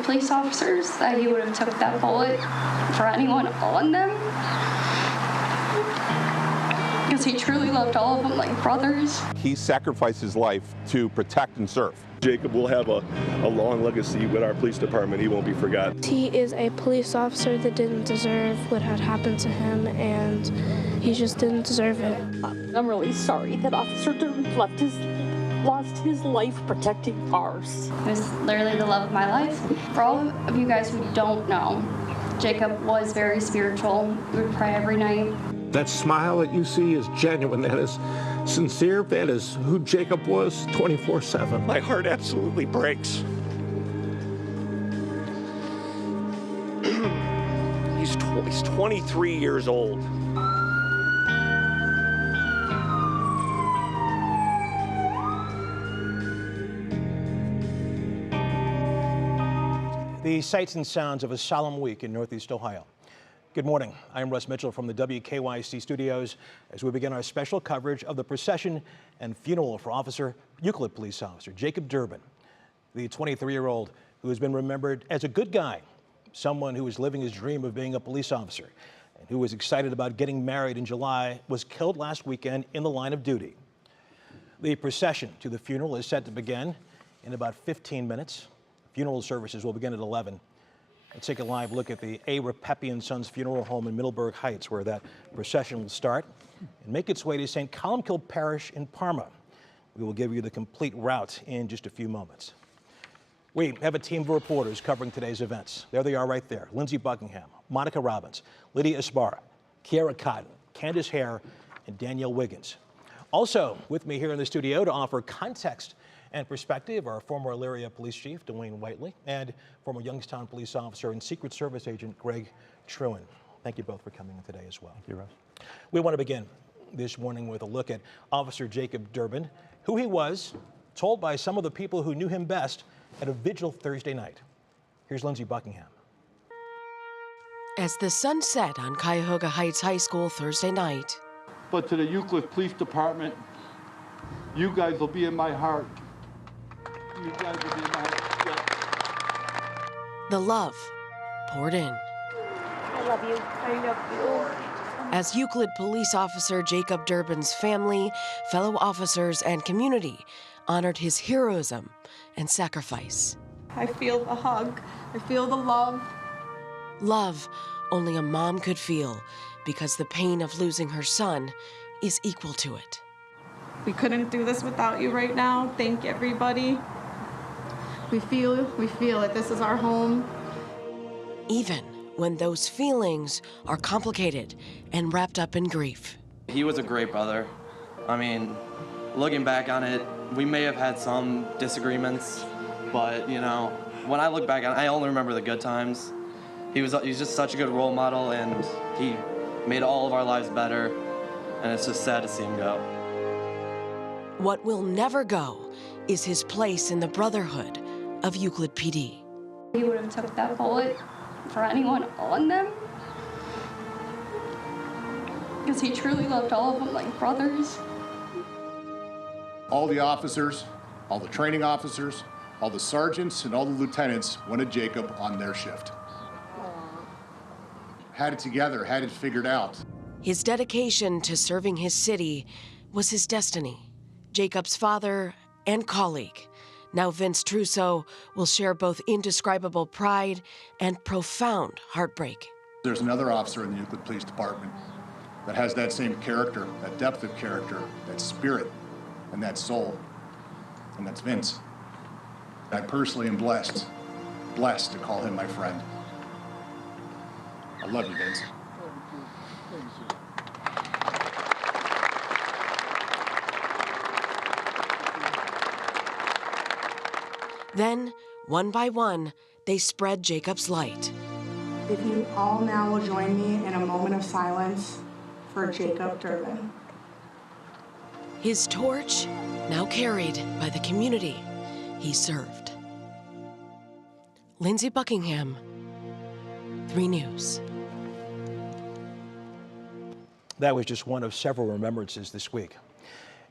the police officers that he would have took that bullet for anyone on them. Because he truly loved all of them like brothers. He sacrificed his life to protect and serve. Jacob will have a long legacy with our police department. He won't be forgotten. He is a police officer that didn't deserve what had happened to him, and he just didn't deserve it. I'm really sorry that Officer Derbin lost his life protecting ours. It was literally the love of my life. For all of you guys who don't know, Jacob was very spiritual. We would pray every night. That smile that you see is genuine. That is sincere. That is who Jacob was 24/7. My heart absolutely breaks. He's 23 years old. The sights and sounds of a solemn week in Northeast Ohio. Good morning. I'm Russ Mitchell from the WKYC studios as we begin our special coverage of the procession and funeral for Euclid police officer Jacob Derbin, the 23-year-old who has been remembered as a good guy, someone who was living his dream of being a police officer and who was excited about getting married in July, was killed last weekend in the line of duty. The procession to the funeral is set to begin in about 15 minutes. Funeral services will begin at 11. Let's take a live look at the Ripepi and Sons Funeral Home in Middleburg Heights, where that procession will start and make its way to St. Columbkille Parish in Parma. We will give you the complete route in just a few moments. We have a team of reporters covering today's events. There they are right there. Lindsay Buckingham, Monica Robbins, Lydia Esparra, Kiara Cotton, Candace Hare, and Danielle Wiggins. Also with me here in the studio to offer context and perspective are former Elyria Police Chief Dwayne Whiteley and former Youngstown Police Officer and Secret Service Agent Greg Truin. Thank you both for coming in today as well. Thank you, Russ. We want to begin this morning with a look at Officer Jacob Derbin, who he was, told by some of the people who knew him best at a vigil Thursday night. Here's Lindsay Buckingham. As the sun set on Cuyahoga Heights High School Thursday night. But to the Euclid Police Department, you guys will be in my heart. You guys will be in my heart. Yeah. The love poured in. I love you. I love you. As Euclid police officer Jacob Derbin's family, fellow officers, and community honored his heroism and sacrifice. I feel the hug. I feel the love. Love only a mom could feel, because the pain of losing her son is equal to it. We couldn't do this without you right now. Thank everybody. We feel it. This is our home. Even when those feelings are complicated and wrapped up in grief. He was a great brother. I mean, looking back on it, we may have had some disagreements, but you know, when I look back on it, I only remember the good times. He's just such a good role model, and he made all of our lives better, and it's just sad to see him go. What will never go is his place in the brotherhood of Euclid PD. He would have took that bullet for anyone on them. Because he truly loved all of them like brothers. All the officers, all the training officers, all the sergeants, and all the lieutenants wanted Jacob on their shift. Had it together, had it figured out. His dedication to serving his city was his destiny. Jacob's father and colleague, now Vince Trusso, will share both indescribable pride and profound heartbreak. There's another officer in the Euclid Police Department that has that same character, that depth of character, that spirit, and that soul, and that's Vince. I personally am blessed to call him my friend. I love you, Vince. Then, one by one, they spread Jacob's light. If you all now will join me in a moment of silence for Jacob Derbin. His torch now carried by the community he served. Lindsay Buckingham, 3 News. That was just one of several remembrances this week.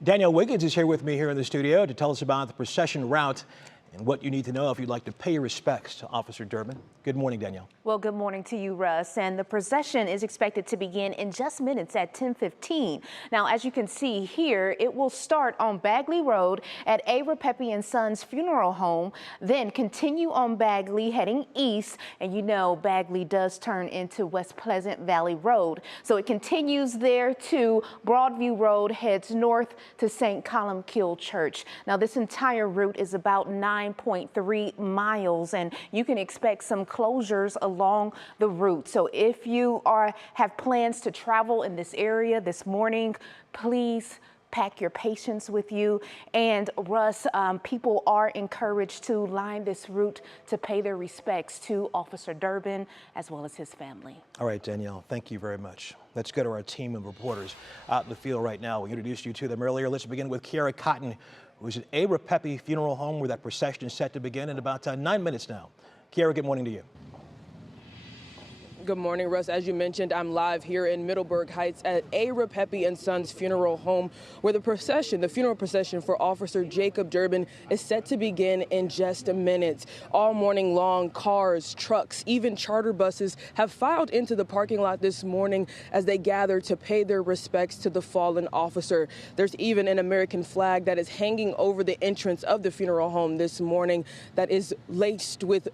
Danielle Wiggins is here with me here in the studio to tell us about the procession route and what you need to know if you'd like to pay your respects to Officer Derbin. Good morning, Danielle. Well, good morning to you, Russ. And the procession is expected to begin in just minutes at 10:15. Now, as you can see here, it will start on Bagley Road at A. Ripepi and Sons Funeral Home, then continue on Bagley heading east. And you know, Bagley does turn into West Pleasant Valley Road. So it continues there to Broadview Road, heads north to St. Columbkille Church. Now, this entire route is about 9.3 miles, and you can expect some closures along the route. So if you have plans to travel in this area this morning, please pack your patience with you. And Russ, people are encouraged to line this route to pay their respects to Officer Derbin as well as his family. All right, Danielle, thank you very much. Let's go to our team of reporters out in the field right now. We introduced you to them earlier. Let's begin with Kiara Cotton, who's at A. Ripepi Funeral Home, where that procession is set to begin in about 9 minutes now. Kiara, good morning to you. Good morning, Russ. As you mentioned, I'm live here in Middleburg Heights at A. Ripepi and Sons Funeral Home, where the funeral procession for Officer Jacob Derbin is set to begin in just a minute. All morning long, cars, trucks, even charter buses have filed into the parking lot this morning as they gather to pay their respects to the fallen officer. There's even an American flag that is hanging over the entrance of the funeral home this morning that is laced with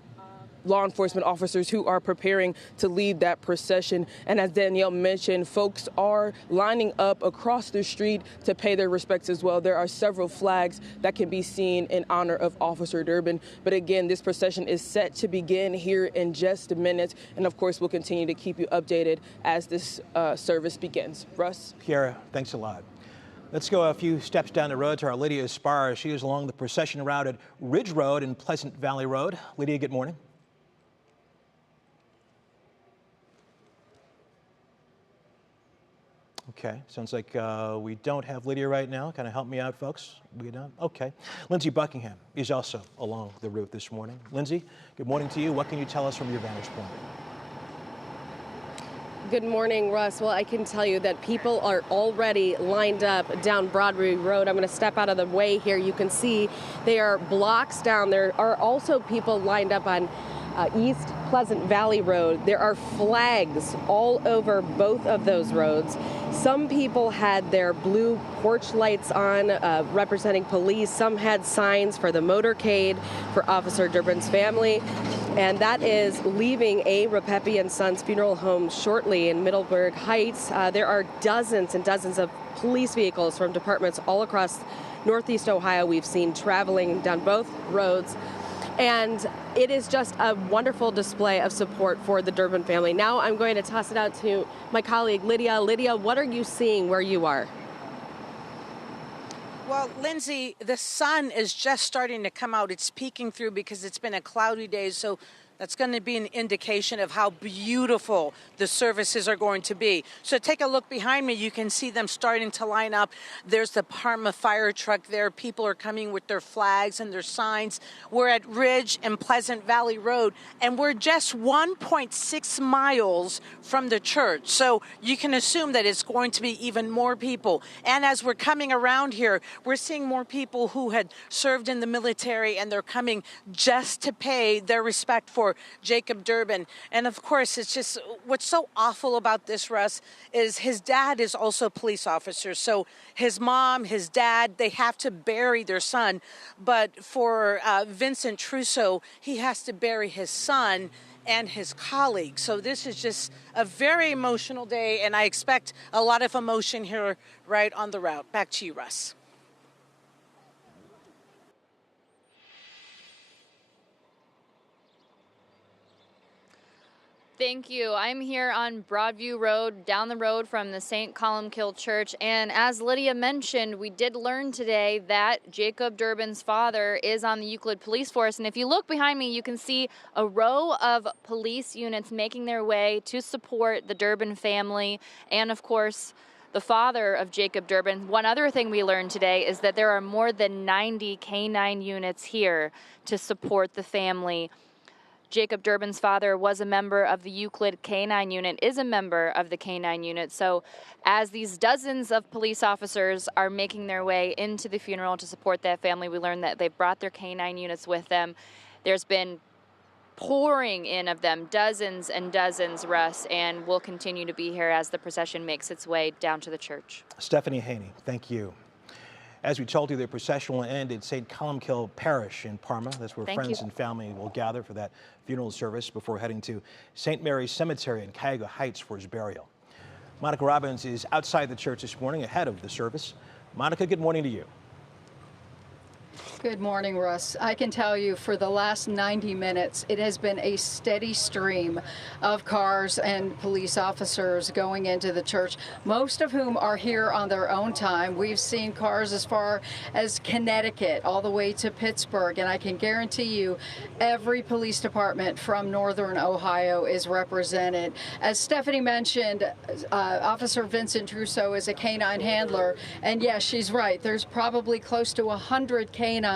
law enforcement officers who are preparing to lead that procession. And as Danielle mentioned, folks are lining up across the street to pay their respects as well. There are several flags that can be seen in honor of Officer Derbin. But again, this procession is set to begin here in just a minute. And of course, we'll continue to keep you updated as this service begins. Russ? Kiara, thanks a lot. Let's go a few steps down the road to our Lydia Spar. She is along the procession route at Ridge Road and Pleasant Valley Road. Lydia, good morning. Okay, sounds like we don't have Lydia right now. Kind of help me out, folks. We don't? Okay. Lindsay Buckingham is also along the route this morning. Lindsay, good morning to you. What can you tell us from your vantage point? Good morning, Russ. Well, I can tell you that people are already lined up down Broadview Road. I'm going to step out of the way here. You can see they are blocks down. There are also people lined up on East Pleasant Valley Road. There are flags all over both of those roads. Some people had their blue porch lights on representing police. Some had signs for the motorcade for Officer Derbin's family. And that is leaving A. Ripepi and Sons Funeral Home shortly in Middleburg Heights. There are dozens and dozens of police vehicles from departments all across Northeast Ohio we've seen traveling down both roads. And it is just a wonderful display of support for the Derbin family. Now I'm going to toss it out to my colleague, Lydia. Lydia, what are you seeing where you are? Well, Lindsay, the sun is just starting to come out. It's peeking through because it's been a cloudy day, so that's going to be an indication of how beautiful the services are going to be. So take a look behind me. You can see them starting to line up. There's the Parma fire truck there. People are coming with their flags and their signs. We're at Ridge and Pleasant Valley Road, and we're just 1.6 miles from the church. So you can assume that it's going to be even more people. And as we're coming around here, we're seeing more people who had served in the military, and they're coming just to pay their respect for Jacob Derbin. And of course, it's just what's so awful about this, Russ, is his dad is also a police officer. So his mom, his dad, they have to bury their son. But for Vincent Trousseau, he has to bury his son and his colleague. So this is just a very emotional day, and I expect a lot of emotion here right on the route. Back to you, Russ. Thank you. I'm here on Broadview Road, down the road from the St. Columbkille Church. And as Lydia mentioned, we did learn today that Jacob Derbin's father is on the Euclid police force. And if you look behind me, you can see a row of police units making their way to support the Derbin family and, of course, the father of Jacob Derbin. One other thing we learned today is that there are more than 90 K-9 units here to support the family. Jacob Derbin's father was a member of the Euclid K-9 unit, is a member of the K-9 unit. So as these dozens of police officers are making their way into the funeral to support that family, we learned that they brought their K-9 units with them. There's been pouring in of them, dozens and dozens, Russ, and will continue to be here as the procession makes its way down to the church. Stephanie Haney, thank you. As we told you, the procession will end at St. Columbkille Parish in Parma. That's where friends and family will gather for that funeral service before heading to St. Mary's Cemetery in Cuyahoga Heights for his burial. Monica Robbins is outside the church this morning ahead of the service. Monica, good morning to you. Good morning, Russ. I can tell you for the last 90 minutes, it has been a steady stream of cars and police officers going into the church, most of whom are here on their own time. We've seen cars as far as Connecticut, all the way to Pittsburgh, and I can guarantee you every police department from northern Ohio is represented. As Stephanie mentioned, Officer Vincent Trousseau is a K-9 handler, and yes, she's right. There's probably close to 100 K-9s,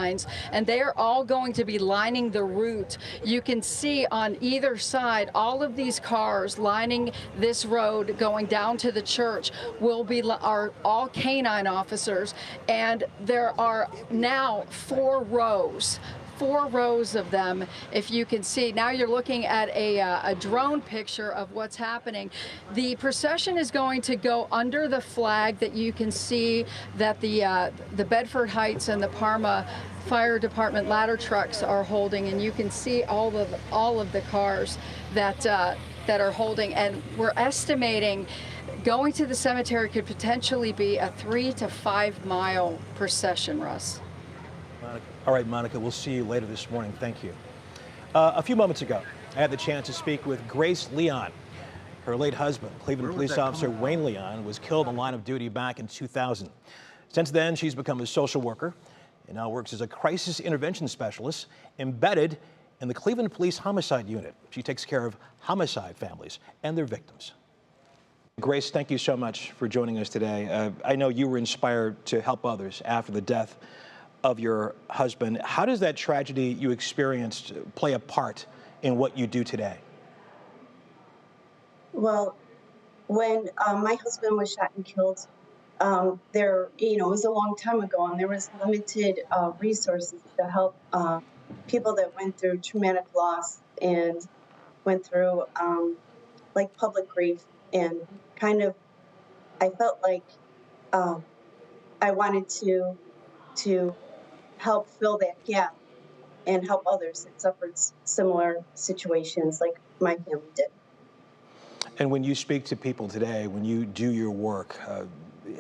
and they are all going to be lining the route. You can see on either side all of these cars lining this road going down to the church are all K-9 officers, and there are now 4 rows of them, if you can see. Now you're looking at a drone picture of what's happening. The procession is going to go under the flag that you can see that the Bedford Heights and the Parma Fire Department ladder trucks are holding, and you can see all of the cars that are holding. And we're estimating going to the cemetery could potentially be a 3 to 5 mile procession, Russ. All right, Monica, we'll see you later this morning. Thank you. A few moments ago, I had the chance to speak with Grace Leon. Her late husband, Cleveland police officer Wayne Leon, was killed in line of duty back in 2000. Since then, she's become a social worker and now works as a crisis intervention specialist embedded in the Cleveland Police Homicide Unit. She takes care of homicide families and their victims. Grace, thank you so much for joining us today. I know you were inspired to help others after the death of your husband. How does that tragedy you experienced play a part in what you do today? Well, when my husband was shot and killed, it was a long time ago, and there was limited resources to help people that went through traumatic loss and went through like public grief, and kind of I felt like I wanted to help fill that gap and help others that suffered similar situations like my family did. And when you speak to people today, when you do your work,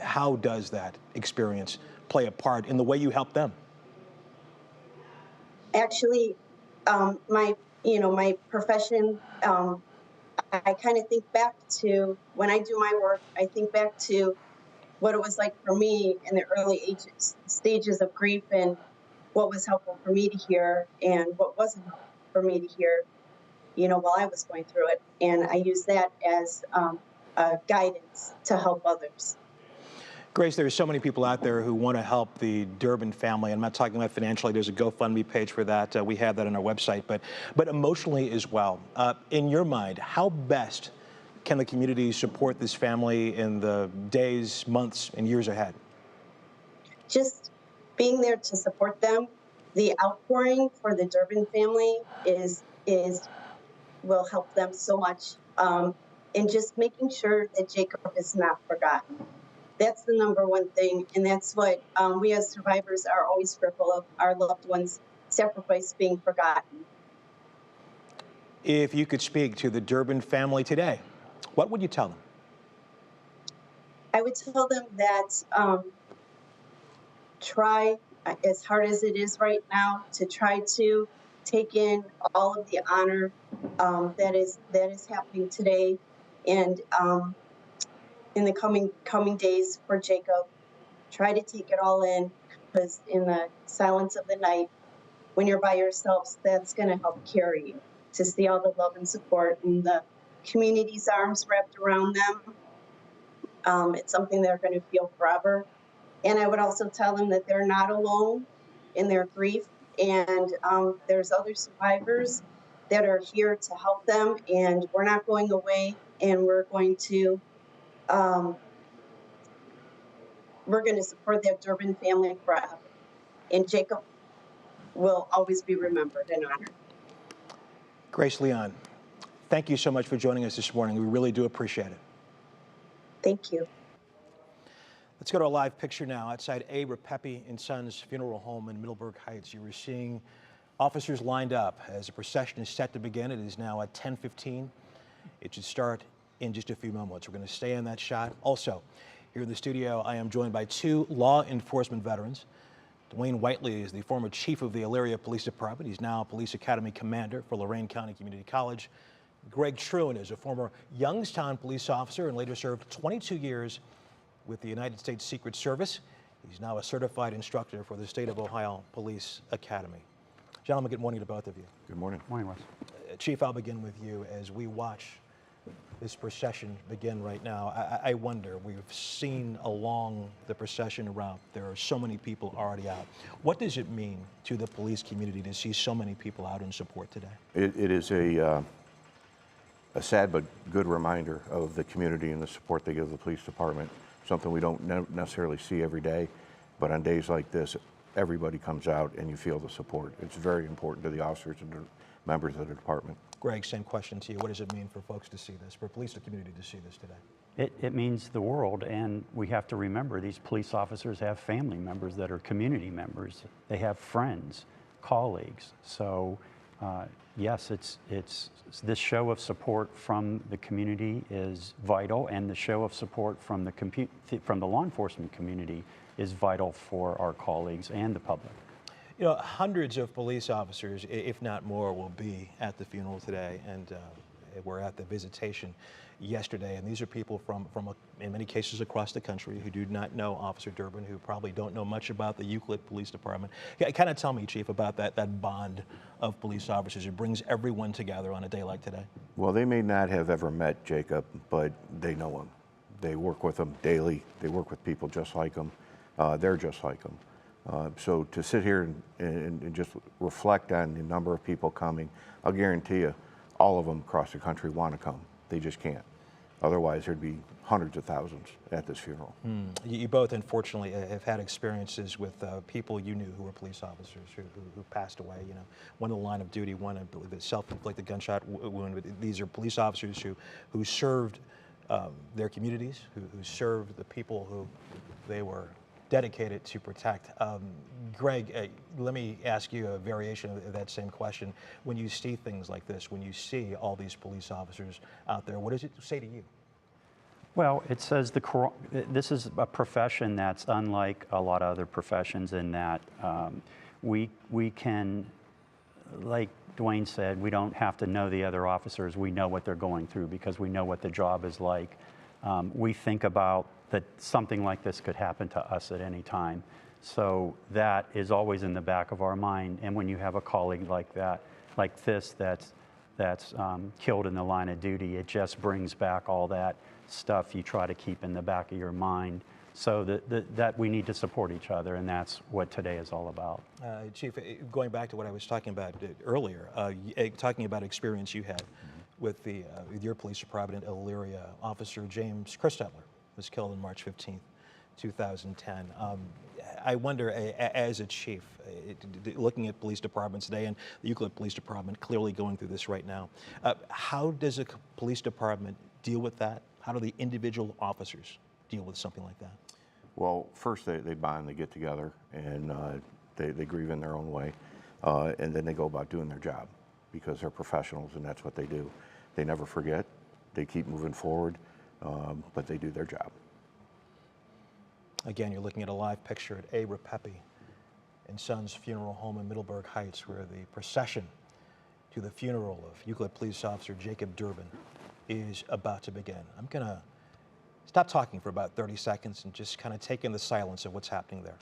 how does that experience play a part in the way you help them? Actually, my profession, I kind of think back to when I do my work, I think back to what it was like for me in the early stages of grief, and what was helpful for me to hear and what wasn't helpful for me to hear, while I was going through it. And I use that as guidance to help others. Grace, there are so many people out there who want to help the Derbin family. I'm not talking about financially. There's a GoFundMe page for that. We have that on our website, but emotionally as well. In your mind, how best can the community support this family in the days, months, and years ahead? Just being there to support them. The outpouring for the Derbin family will help them so much. And just making sure that Jacob is not forgotten. That's the number one thing, and that's what we as survivors are always fearful of, our loved ones' sacrifice being forgotten. If you could speak to the Derbin family today, what would you tell them? I would tell them that try, as hard as it is right now, to try to take in all of the honor that is happening today, and in the coming days for Jacob. Try to take it all in, because in the silence of the night, when you're by yourselves, that's going to help carry you, to see all the love and support and the community's arms wrapped around them. It's something they're going to feel forever. And I would also tell them that they're not alone in their grief, and there's other survivors that are here to help them, and we're not going away, and we're going to support that Durbin family forever. And Jacob will always be remembered and honored. Grace Leon, thank you so much for joining us this morning. We really do appreciate it. Thank you. Let's go to a live picture now outside A. Ripepi and Sons Funeral Home in Middleburg Heights. You were seeing officers lined up as the procession is set to begin. It is now at 10:15. It should start in just a few moments. We're going to stay on that shot. Also, here in the studio, I am joined by two law enforcement veterans. Dwayne Whiteley is the former chief of the Elyria Police Department. He's now Police Academy commander for Lorain County Community College. Greg Truen is a former Youngstown police officer and later served 22 years with the United States Secret Service. He's now a certified instructor for the State of Ohio Police Academy. Gentlemen, good morning to both of you. Good morning. Morning, Russ. Chief, I'll begin with you as we watch this procession begin right now. I wonder, we've seen along the procession route, there are so many people already out. What does it mean to the police community to see so many people out in support today? It is a sad but good reminder of the community and the support they give the police department, something we don't necessarily see every day, but on days like this, everybody comes out and you feel the support. It's very important to the officers and the members of the department. Greg, same question to you. What does it mean for folks to see this, for police community to see this today? It means the world, and we have to remember these police officers have family members that are community members. They have friends, colleagues. So yes, it's this show of support from the community is vital, and the show of support from the law enforcement community is vital for our colleagues and the public. You know, hundreds of police officers, if not more, will be at the funeral today, and we're at the visitation yesterday, and these are people from in many cases across the country who do not know Officer Derbin, who probably don't know much about the Euclid Police Department. Kind of tell me, Chief, about that bond of police officers. It brings everyone together on a day like today. Well, they may not have ever met Jacob, but they know him. They work with him daily. They work with people just like him. They're just like him. So to sit here and just reflect on the number of people coming, I'll guarantee you, all of them across the country want to come. They just can't. Otherwise, there'd be hundreds of thousands at this funeral. You both, unfortunately, have had experiences with people you knew who were police officers who passed away. You know, one in the line of duty, one, I believe, a self-inflicted gunshot wound. But these are police officers who served their communities, who served the people who they were dedicated to protect. Greg, let me ask you a variation of that same question. When you see things like this, when you see all these police officers out there, what does it say to you? Well, it says this is a profession that's unlike a lot of other professions in that we can, like Dwayne said, we don't have to know the other officers. We know what they're going through because we know what the job is like. We think about that something like this could happen to us at any time. So that is always in the back of our mind. And when you have a colleague like that, like this, that's killed in the line of duty, it just brings back all that stuff you try to keep in the back of your mind. So that we need to support each other, and that's what today is all about. Chief, going back to what I was talking about earlier, talking about experience you had with your police department in Elyria, Officer James Christetler was killed on March 15th, 2010. I wonder, as a chief, looking at police departments today, and the Euclid Police Department clearly going through this right now, how does a police department deal with that? How do the individual officers deal with something like that? Well, first they bond, they get together, and they grieve in their own way, and then they go about doing their job because they're professionals and that's what they do. They never forget, they keep moving forward, but they do their job. Again, you're looking at a live picture at A. Ripepi and Sons Funeral Home in Middleburg Heights, where the procession to the funeral of Euclid Police Officer Jacob Derbin is about to begin. I'm going to stop talking for about 30 seconds and just kind of take in the silence of what's happening there.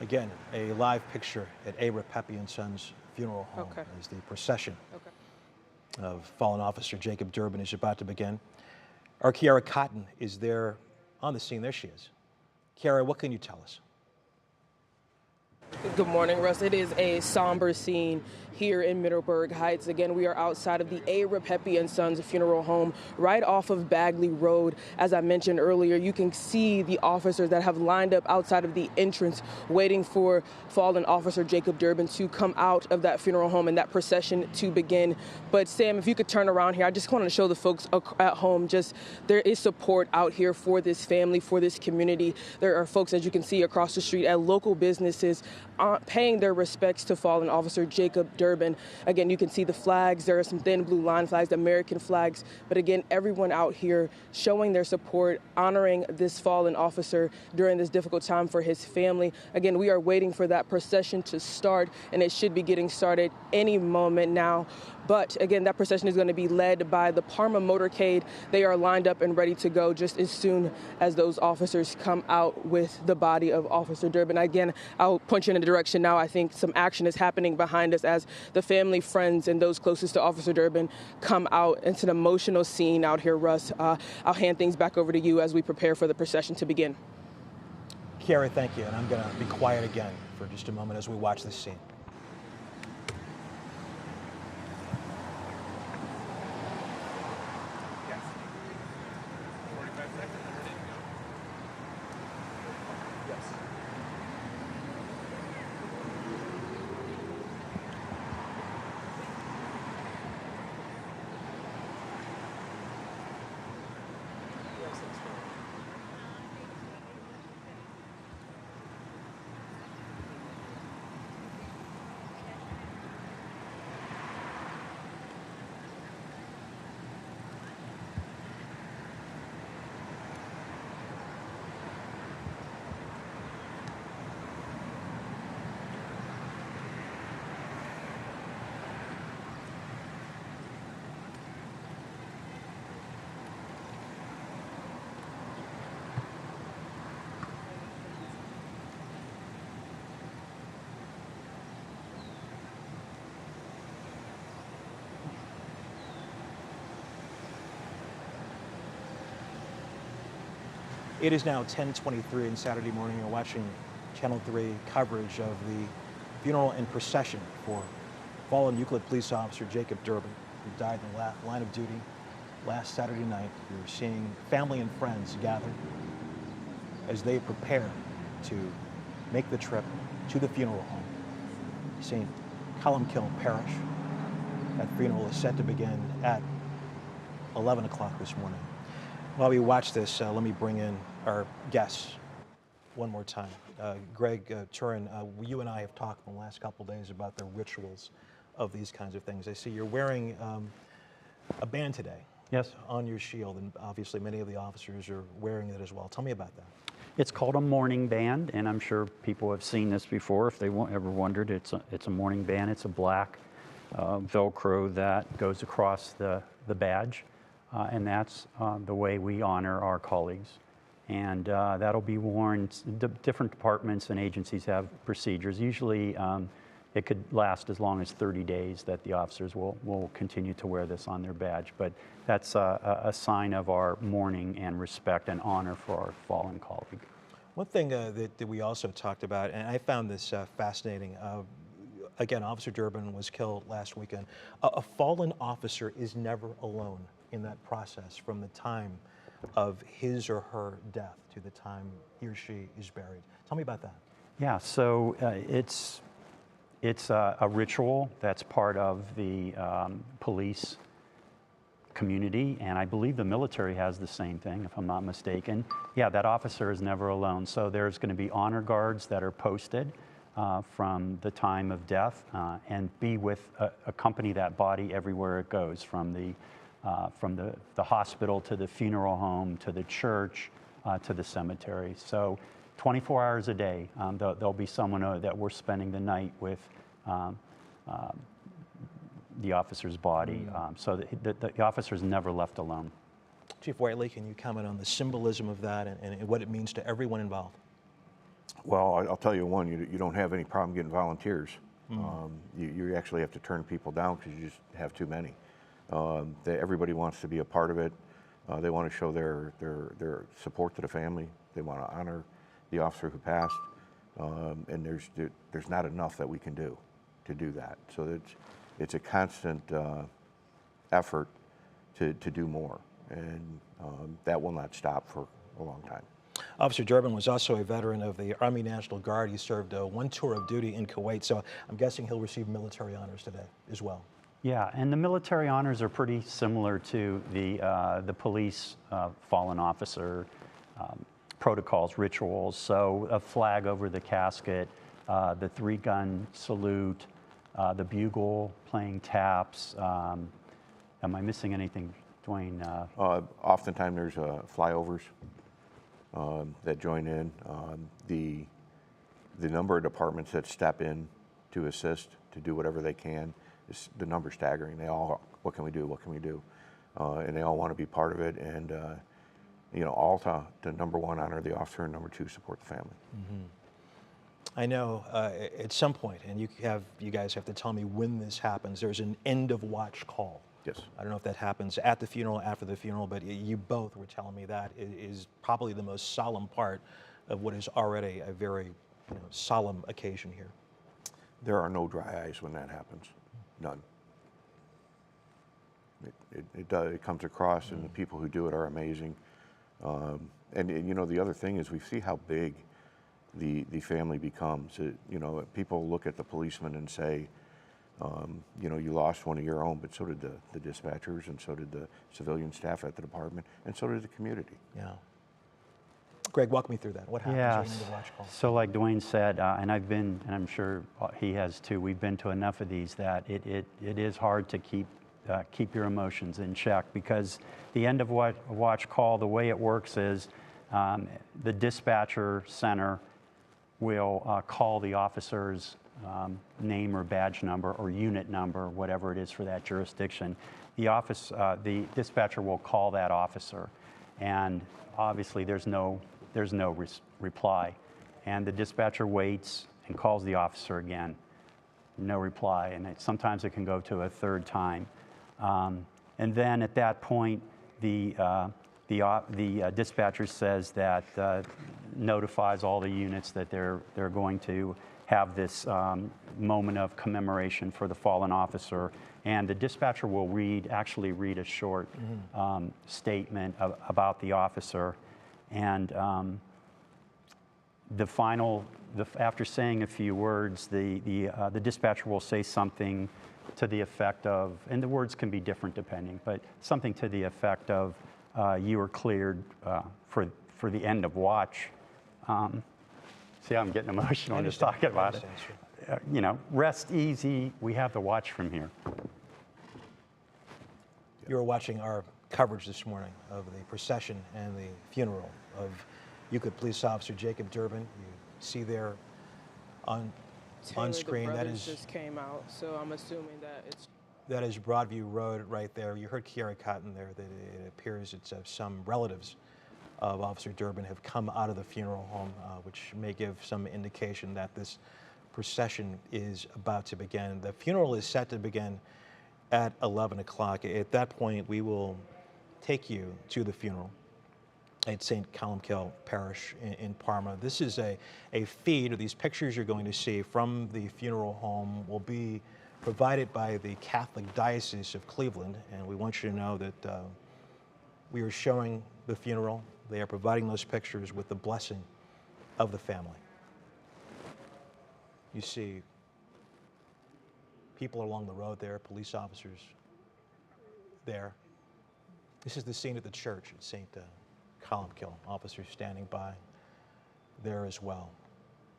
Again, a live picture at A. Ripepi and Sons Funeral Home as the procession of fallen officer Jacob Derbin is about to begin. Our Kiara Cotton is there on the scene. There she is. Kiara, what can you tell us? Good morning, Russ. It is a somber scene here in Middleburg Heights. Again, we are outside of the A. Ripepi and Sons Funeral Home right off of Bagley Road. As I mentioned earlier, you can see the officers that have lined up outside of the entrance waiting for fallen officer Jacob Derbin to come out of that funeral home and that procession to begin. But Sam, if you could turn around here, I just want to show the folks at home just there is support out here for this family, for this community. There are folks, as you can see, across the street at local businesses paying their respects to fallen officer Jacob Derbin. Again, you can see the flags. There are some thin blue line flags, the American flags. But again, everyone out here showing their support, honoring this fallen officer during this difficult time for his family. Again, we are waiting for that procession to start, and it should be getting started any moment now. But again, that procession is going to be led by the Parma motorcade. They are lined up and ready to go just as soon as those officers come out with the body of Officer Derbin. Again, I'll point you in a direction now. I think some action is happening behind us as the family, friends, and those closest to Officer Derbin come out. It's an emotional scene out here, Russ. I'll hand things back over to you as we prepare for the procession to begin. Kiara, thank you. And I'm going to be quiet again for just a moment as we watch this scene. It is now 10:23 on Saturday morning. You're watching Channel 3 coverage of the funeral and procession for fallen Euclid police officer Jacob Derbin, who died in the line of duty last Saturday night. You're seeing family and friends gather as they prepare to make the trip to the funeral home, St. Columbkille Parish. That funeral is set to begin at 11 o'clock this morning. While we watch this, let me bring in our guests one more time. Greg Turin, you and I have talked in the last couple of days about the rituals of these kinds of things. I see you're wearing a band today. Yes. On your shield, and obviously many of the officers are wearing it as well. Tell me about that. It's called a mourning band, and I'm sure people have seen this before. If they ever wondered, it's a mourning band. It's a black Velcro that goes across the badge, and that's the way we honor our colleagues. And that'll be worn. Different departments and agencies have procedures. Usually, it could last as long as 30 days that the officers will continue to wear this on their badge. But that's a sign of our mourning and respect and honor for our fallen colleague. One thing that we also talked about, and I found this fascinating, again, Officer Derbin was killed last weekend. A fallen officer is never alone in that process from the time of his or her death to the time he or she is buried. Tell me about that. Yeah, so it's a ritual that's part of the police community, and I believe the military has the same thing, if I'm not mistaken. Yeah, that officer is never alone. So there's going to be honor guards that are posted from the time of death and accompany that body everywhere it goes, from the hospital to the funeral home to the church to the cemetery. So 24 hours a day, there'll be someone that we're spending the night with the officer's body, so the officer's never left alone. Chief Whiteley, can you comment on the symbolism of that and what it means to everyone involved? Well, I'll tell you one, you don't have any problem getting volunteers. You actually have to turn people down because you just have too many. Everybody wants to be a part of it. They want to show their support to the family. They want to honor the officer who passed. And there's not enough that we can do to do that. So it's a constant effort to do more. And that will not stop for a long time. Officer Derbin was also a veteran of the Army National Guard. He served one tour of duty in Kuwait, so I'm guessing he'll receive military honors today as well. Yeah, and the military honors are pretty similar to the police fallen officer protocols, rituals. So a flag over the casket, the 3-gun salute, the bugle playing taps. Am I missing anything, Dwayne? Oftentimes there's flyovers that join in. The number of departments that step in to assist, to do whatever they can, the number's staggering. They all, what can we do, what can we do? And they all want to be part of it, and all to number one, honor the officer, and number two, support the family. I know at some point, and you guys have to tell me when this happens, there's an end of watch call. Yes. I don't know if that happens at the funeral, after the funeral, but you both were telling me that is probably the most solemn part of what is already a very solemn occasion here. There are no dry eyes when that happens. None. It comes across, and the people who do it are amazing. And the other thing is, we see how big the family becomes. People look at the policeman and say, you lost one of your own, but so did the dispatchers, and so did the civilian staff at the department, and so did the community. Yeah. Greg, walk me through that. What happens during the watch call? So like Dwayne said, and I've been, and I'm sure he has too, we've been to enough of these that it is hard to keep your emotions in check, because the end of watch call, the way it works is the dispatcher center will call the officer's name or badge number or unit number, whatever it is for that jurisdiction. The dispatcher will call that officer, and obviously there's no reply, and the dispatcher waits and calls the officer again. No reply, and sometimes it can go to a third time, and then at that point the dispatcher says that notifies all the units that they're going to have this moment of commemoration for the fallen officer, and the dispatcher will actually read a short statement about the officer, and after saying a few words, the dispatcher will say something to the effect of, and the words can be different depending, but something to the effect of, you are cleared for the end of watch. See, I'm getting emotional just talking about it. Rest easy. We have the watch from here. You were watching our coverage this morning of the procession and the funeral of Euclid police officer Jacob Derbin. You see there on screen, the that is just came out, so I'm assuming that it's. That is Broadview Road right there. You heard Kiara Cotton there that it appears it's some relatives of Officer Derbin have come out of the funeral home, which may give some indication that this procession is about to begin. The funeral is set to begin at 11 o'clock. At that point, we will take you to the funeral at St. Columbkille Parish in Parma. This is a feed, or these pictures you're going to see from the funeral home will be provided by the Catholic Diocese of Cleveland, and we want you to know that we are showing the funeral. They are providing those pictures with the blessing of the family. You see people along the road there, police officers there. This is the scene at the church at St. Columbkille. Officers standing by there as well.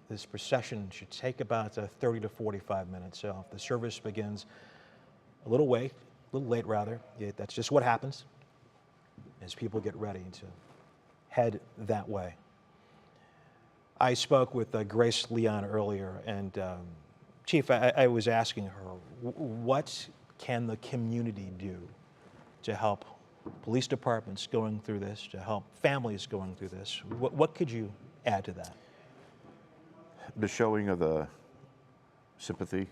This procession should take about 30 to 45 minutes. So if the service begins a little late rather, that's just what happens as people get ready to head that way. I spoke with Grace Leon earlier, and Chief, I was asking her, what can the community do to help police departments going through this, to help families going through this? What could you add to that? The showing of the sympathy,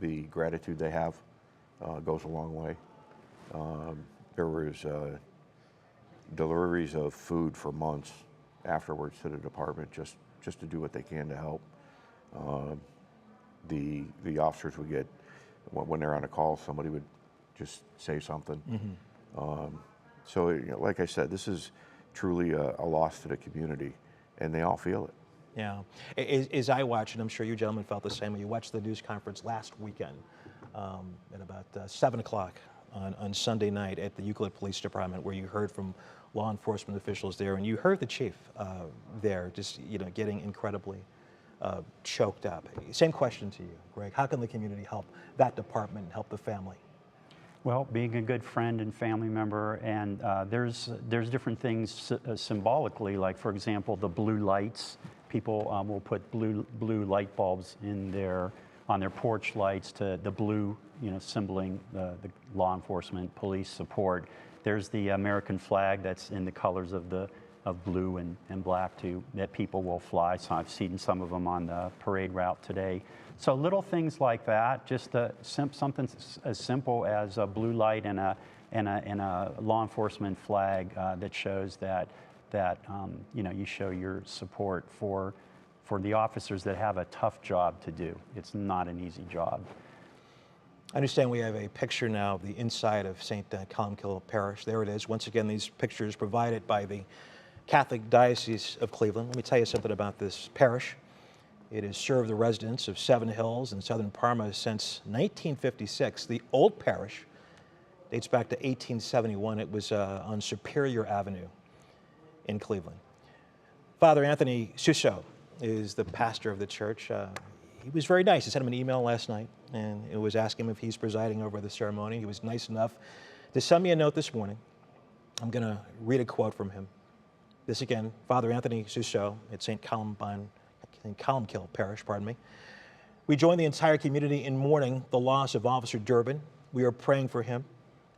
the gratitude they have goes a long way. There was deliveries of food for months afterwards to the department just to do what they can to help. The officers would get, when they're on a call, somebody would just say something. So, like I said, this is truly a loss to the community, and they all feel it. Yeah. As I watched, and I'm sure you gentlemen felt the same, you watched the news conference last weekend at about 7 o'clock on Sunday night at the Euclid Police Department, where you heard from law enforcement officials there, and you heard the chief there just, getting incredibly choked up. Same question to you, Greg. How can the community help that department and help the family? Well, being a good friend and family member, and there's different things symbolically, like, for example, the blue lights. People will put blue light bulbs on their porch lights, to the blue, symboling the law enforcement, police support. There's the American flag that's in the colors of blue and black too, that people will fly. So I've seen some of them on the parade route today. So little things like that, just something as simple as a blue light and a law enforcement flag that shows that you show your support for the officers that have a tough job to do. It's not an easy job. I understand we have a picture now of the inside of St. Columbkille Parish. There it is. Once again, these pictures provided by the Catholic Diocese of Cleveland. Let me tell you something about this parish. It has served the residents of Seven Hills and southern Parma since 1956. The old parish dates back to 1871. It was on Superior Avenue in Cleveland. Father Anthony Suso is the pastor of the church. He was very nice. I sent him an email last night, and it was asking him if he's presiding over the ceremony. He was nice enough to send me a note this morning. I'm going to read a quote from him. This again, Father Anthony Suso at St. Columbkille Parish, We join the entire community in mourning the loss of Officer Derbin. We are praying for him,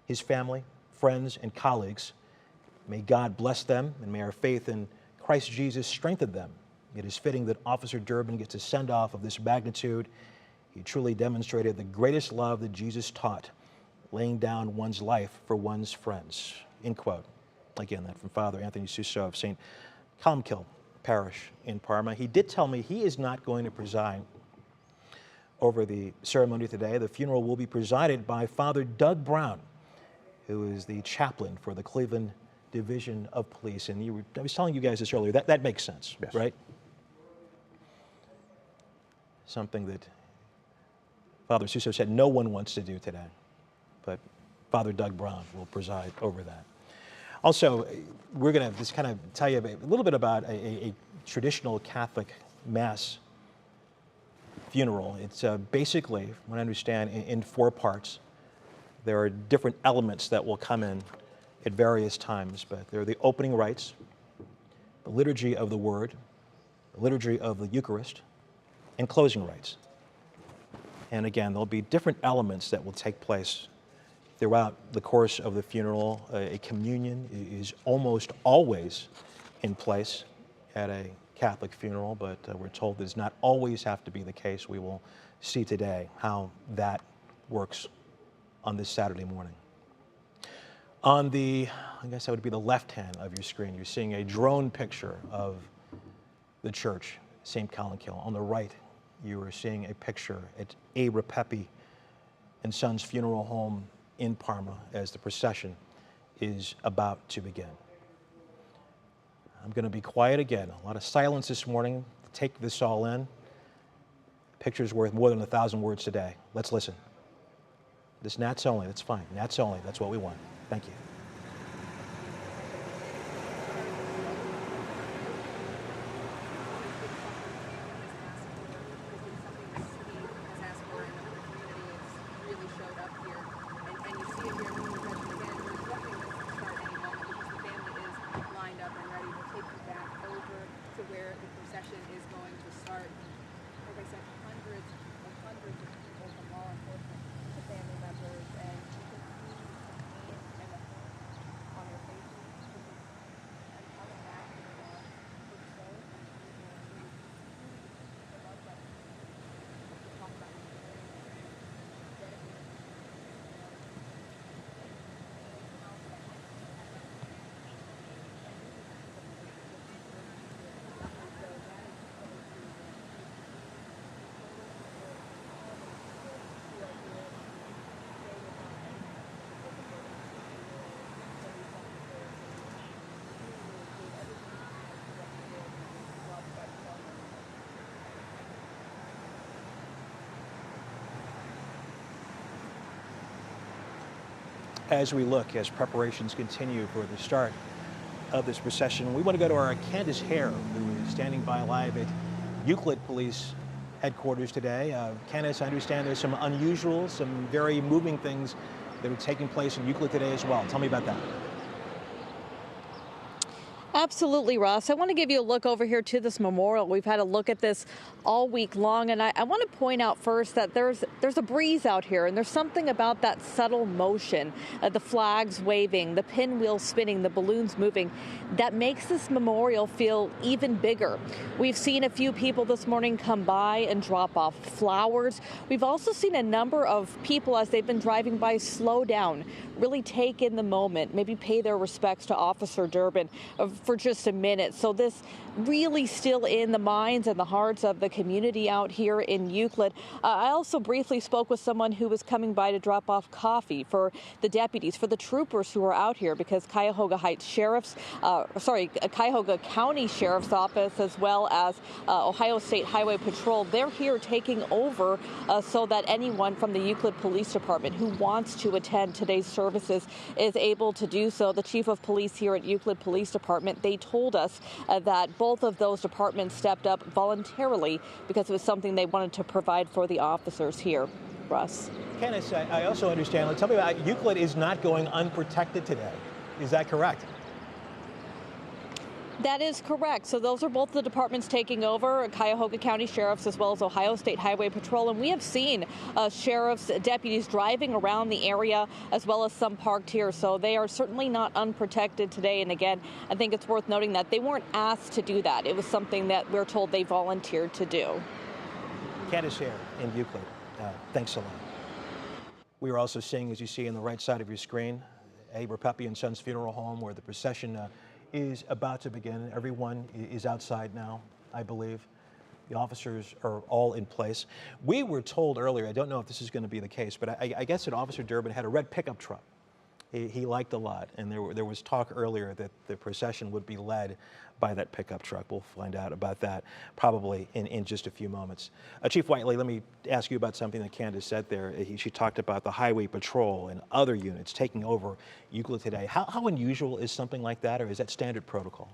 his family, friends, and colleagues. May God bless them, and may our faith in Christ Jesus strengthen them. It is fitting that Officer Derbin gets a send-off of this magnitude. He truly demonstrated the greatest love that Jesus taught, laying down one's life for one's friends. End quote. Again, that from Father Anthony Suso of St. Columbkille Parish in Parma. He did tell me he is not going to preside over the ceremony today. The funeral will be presided by Father Doug Brown, who is the chaplain for the Cleveland Division of Police. And I was telling you guys this earlier, that makes sense, yes. Right? Something that Father Suso said no one wants to do today, but Father Doug Brown will preside over that. Also, we're going to just kind of tell you a little bit about a traditional Catholic Mass funeral. It's basically, from what I understand, in 4 parts. There are different elements that will come in at various times, but there are the opening rites, the liturgy of the Word, the liturgy of the Eucharist, and closing rites. And again, there'll be different elements that will take place throughout the course of the funeral. A communion is almost always in place at a Catholic funeral, but we're told does not always have to be the case. We will see today how that works on this Saturday morning. On the, I guess that would be the left hand of your screen, you're seeing a drone picture of the church, St. Columbkille. On the right, you are seeing a picture at A. Ripepi and Sons Funeral Home in Parma as the procession is about to begin. I'm going to be quiet again. A lot of silence this morning. Take this all in. Picture's worth more than 1,000 words today. Let's listen. This Nats only, that's fine. Nats only, that's what we want. Thank you. As we look, as preparations continue for the start of this procession, we want to go to our Candace Hare, who is standing by live at Euclid Police Headquarters today. Candace, I understand there's some unusual, some very moving things that are taking place in Euclid today as well. Tell me about that. Absolutely, Russ. I want to give you a look over here to this memorial. We've had a look at this all week long, and I want to point out first that there's a breeze out here, and there's something about that subtle motion, the flags waving, the pinwheel spinning, the balloons moving, that makes this memorial feel even bigger. We've seen a few people this morning come by and drop off flowers. We've also seen a number of people, as they've been driving by, slow down, really take in the moment, maybe pay their respects to Officer Derbin for just a minute. So this really still in the minds and the hearts of the community out here in Euclid. I also briefly spoke with someone who was coming by to drop off coffee for the deputies, for the troopers who are out here, because Cuyahoga Heights Cuyahoga County Sheriff's Office, as well as Ohio State Highway Patrol, they're here taking over so that anyone from the Euclid Police Department who wants to attend today's services is able to do so. The Chief of Police here at Euclid Police Department, they told us that both of those departments stepped up voluntarily because it was something they wanted to provide for the officers here. Russ. Candace, I also understand. Tell me about Euclid is not going unprotected today. Is that correct? That is correct. So those are both the departments taking over, Cuyahoga County Sheriffs as well as Ohio State Highway Patrol. And we have seen sheriffs, deputies driving around the area as well as some parked here. So they are certainly not unprotected today. And again, I think it's worth noting that they weren't asked to do that. It was something that we're told they volunteered to do. Candace Hare in Euclid. Thanks a lot. We are also seeing, as you see on the right side of your screen, a Ripepi and Sons Funeral Home where the procession is about to begin. Everyone is outside now, I believe. The officers are all in place. We were told earlier, I don't know if this is going to be the case, but I guess that Officer Derbin had a red pickup truck he liked a lot, and there was talk earlier that the procession would be led by that pickup truck. We'll find out about that probably in just a few moments. Chief Whiteley, let me ask you about something that Candace said there. She talked about the Highway Patrol and other units taking over Euclid today. How unusual is something like that, or is that standard protocol?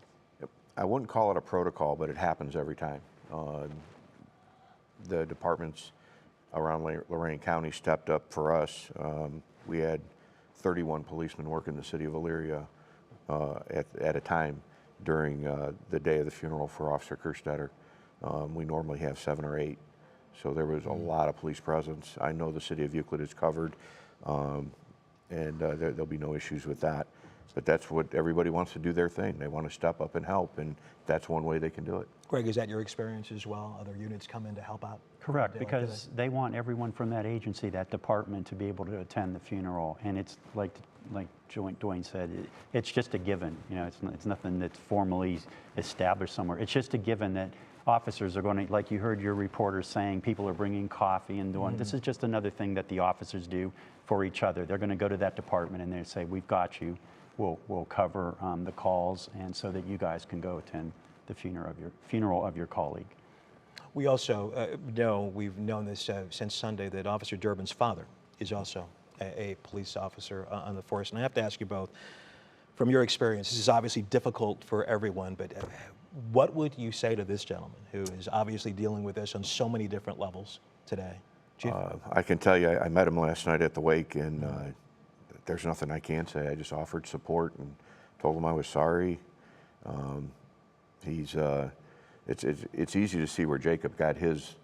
I wouldn't call it a protocol, but it happens every time. The departments around Lorain County stepped up for us. We had 31 policemen work in the city of Elyria at a time during the day of the funeral for Officer Kerstetter. We normally have 7 or 8, so there was a lot of police presence. I know the city of Euclid is covered, and there'll be no issues with that. But that's what everybody wants to do their thing. They want to step up and help, and that's one way they can do it. Greg, is that your experience as well? Other units come in to help out? Correct, because they want everyone from that agency, that department, to be able to attend the funeral. And it's like Dwayne said, it's just a given. You know, it's nothing that's formally established somewhere. It's just a given that officers are going to, like you heard your reporters saying, people are bringing coffee and doing. This is just another thing that the officers do for each other. They're going to go to that department and they say, "We've got you. We'll cover the calls, and so that you guys can go attend the funeral of your colleague." We also we've known this since Sunday, that Officer Derbin's father is also a police officer on the force. And I have to ask you both, from your experience, this is obviously difficult for everyone, but what would you say to this gentleman who is obviously dealing with this on so many different levels today? Chief? I can tell you, I met him last night at the wake, and there's nothing I can say. I just offered support and told him I was sorry. It's easy to see where Jacob got his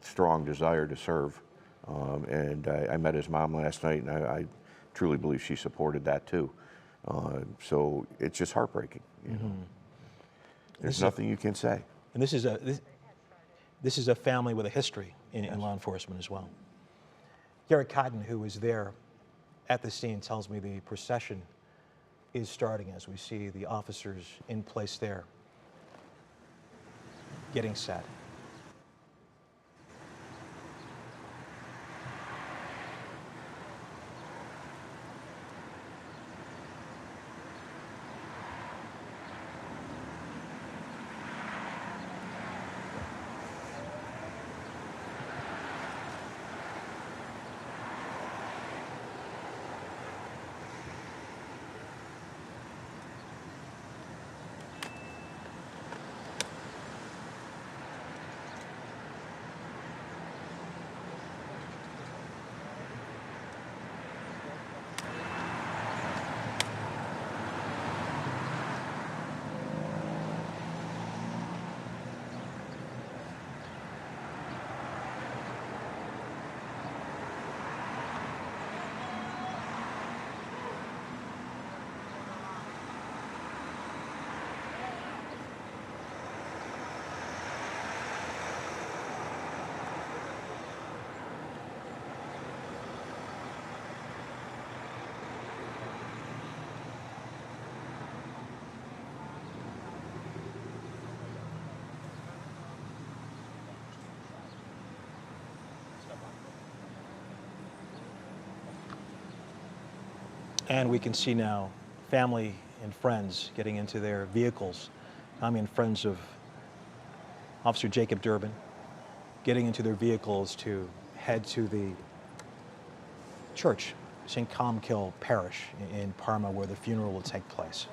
strong desire to serve. And I met his mom last night, and I truly believe she supported that too. So it's just heartbreaking. You know? There's nothing you can say. And this is a family with a history in law enforcement as well. Garrett Cotton, who was there at the scene, tells me the procession is starting as we see the officers in place there getting set. And we can see now family and friends getting into their vehicles. I mean, friends of Officer Jacob Derbin getting into their vehicles to head to the church, St. Columbkille Parish in Parma, where the funeral will take place.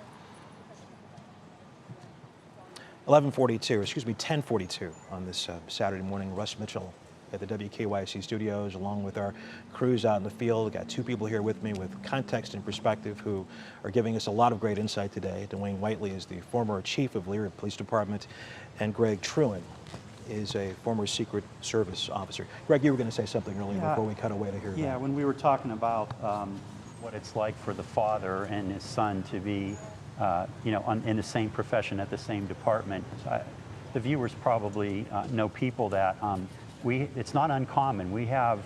10:42 on this Saturday morning. Russ Mitchell at the WKYC studios, along with our crews out in the field. We've got two people here with me with context and perspective who are giving us a lot of great insight today. Dwayne Whiteley is the former chief of Leary Police Department, and Greg Truin is a former Secret Service officer. Greg, you were going to say something earlier before we cut away to hear that. Yeah, when we were talking about what it's like for the father and his son to be, in the same profession at the same department, the viewers probably know people that it's not uncommon. We have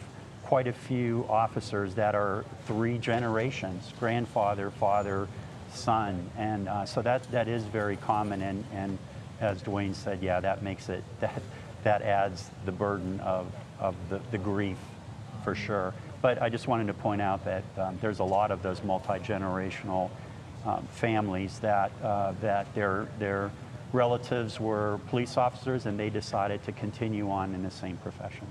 quite a few officers that are 3 generations, grandfather, father, son, and so that is very common. And as Dwayne said, yeah, that makes it that adds the burden of the grief for sure. But I just wanted to point out that there's a lot of those multi-generational families that their relatives were police officers and they decided to continue on in the same profession.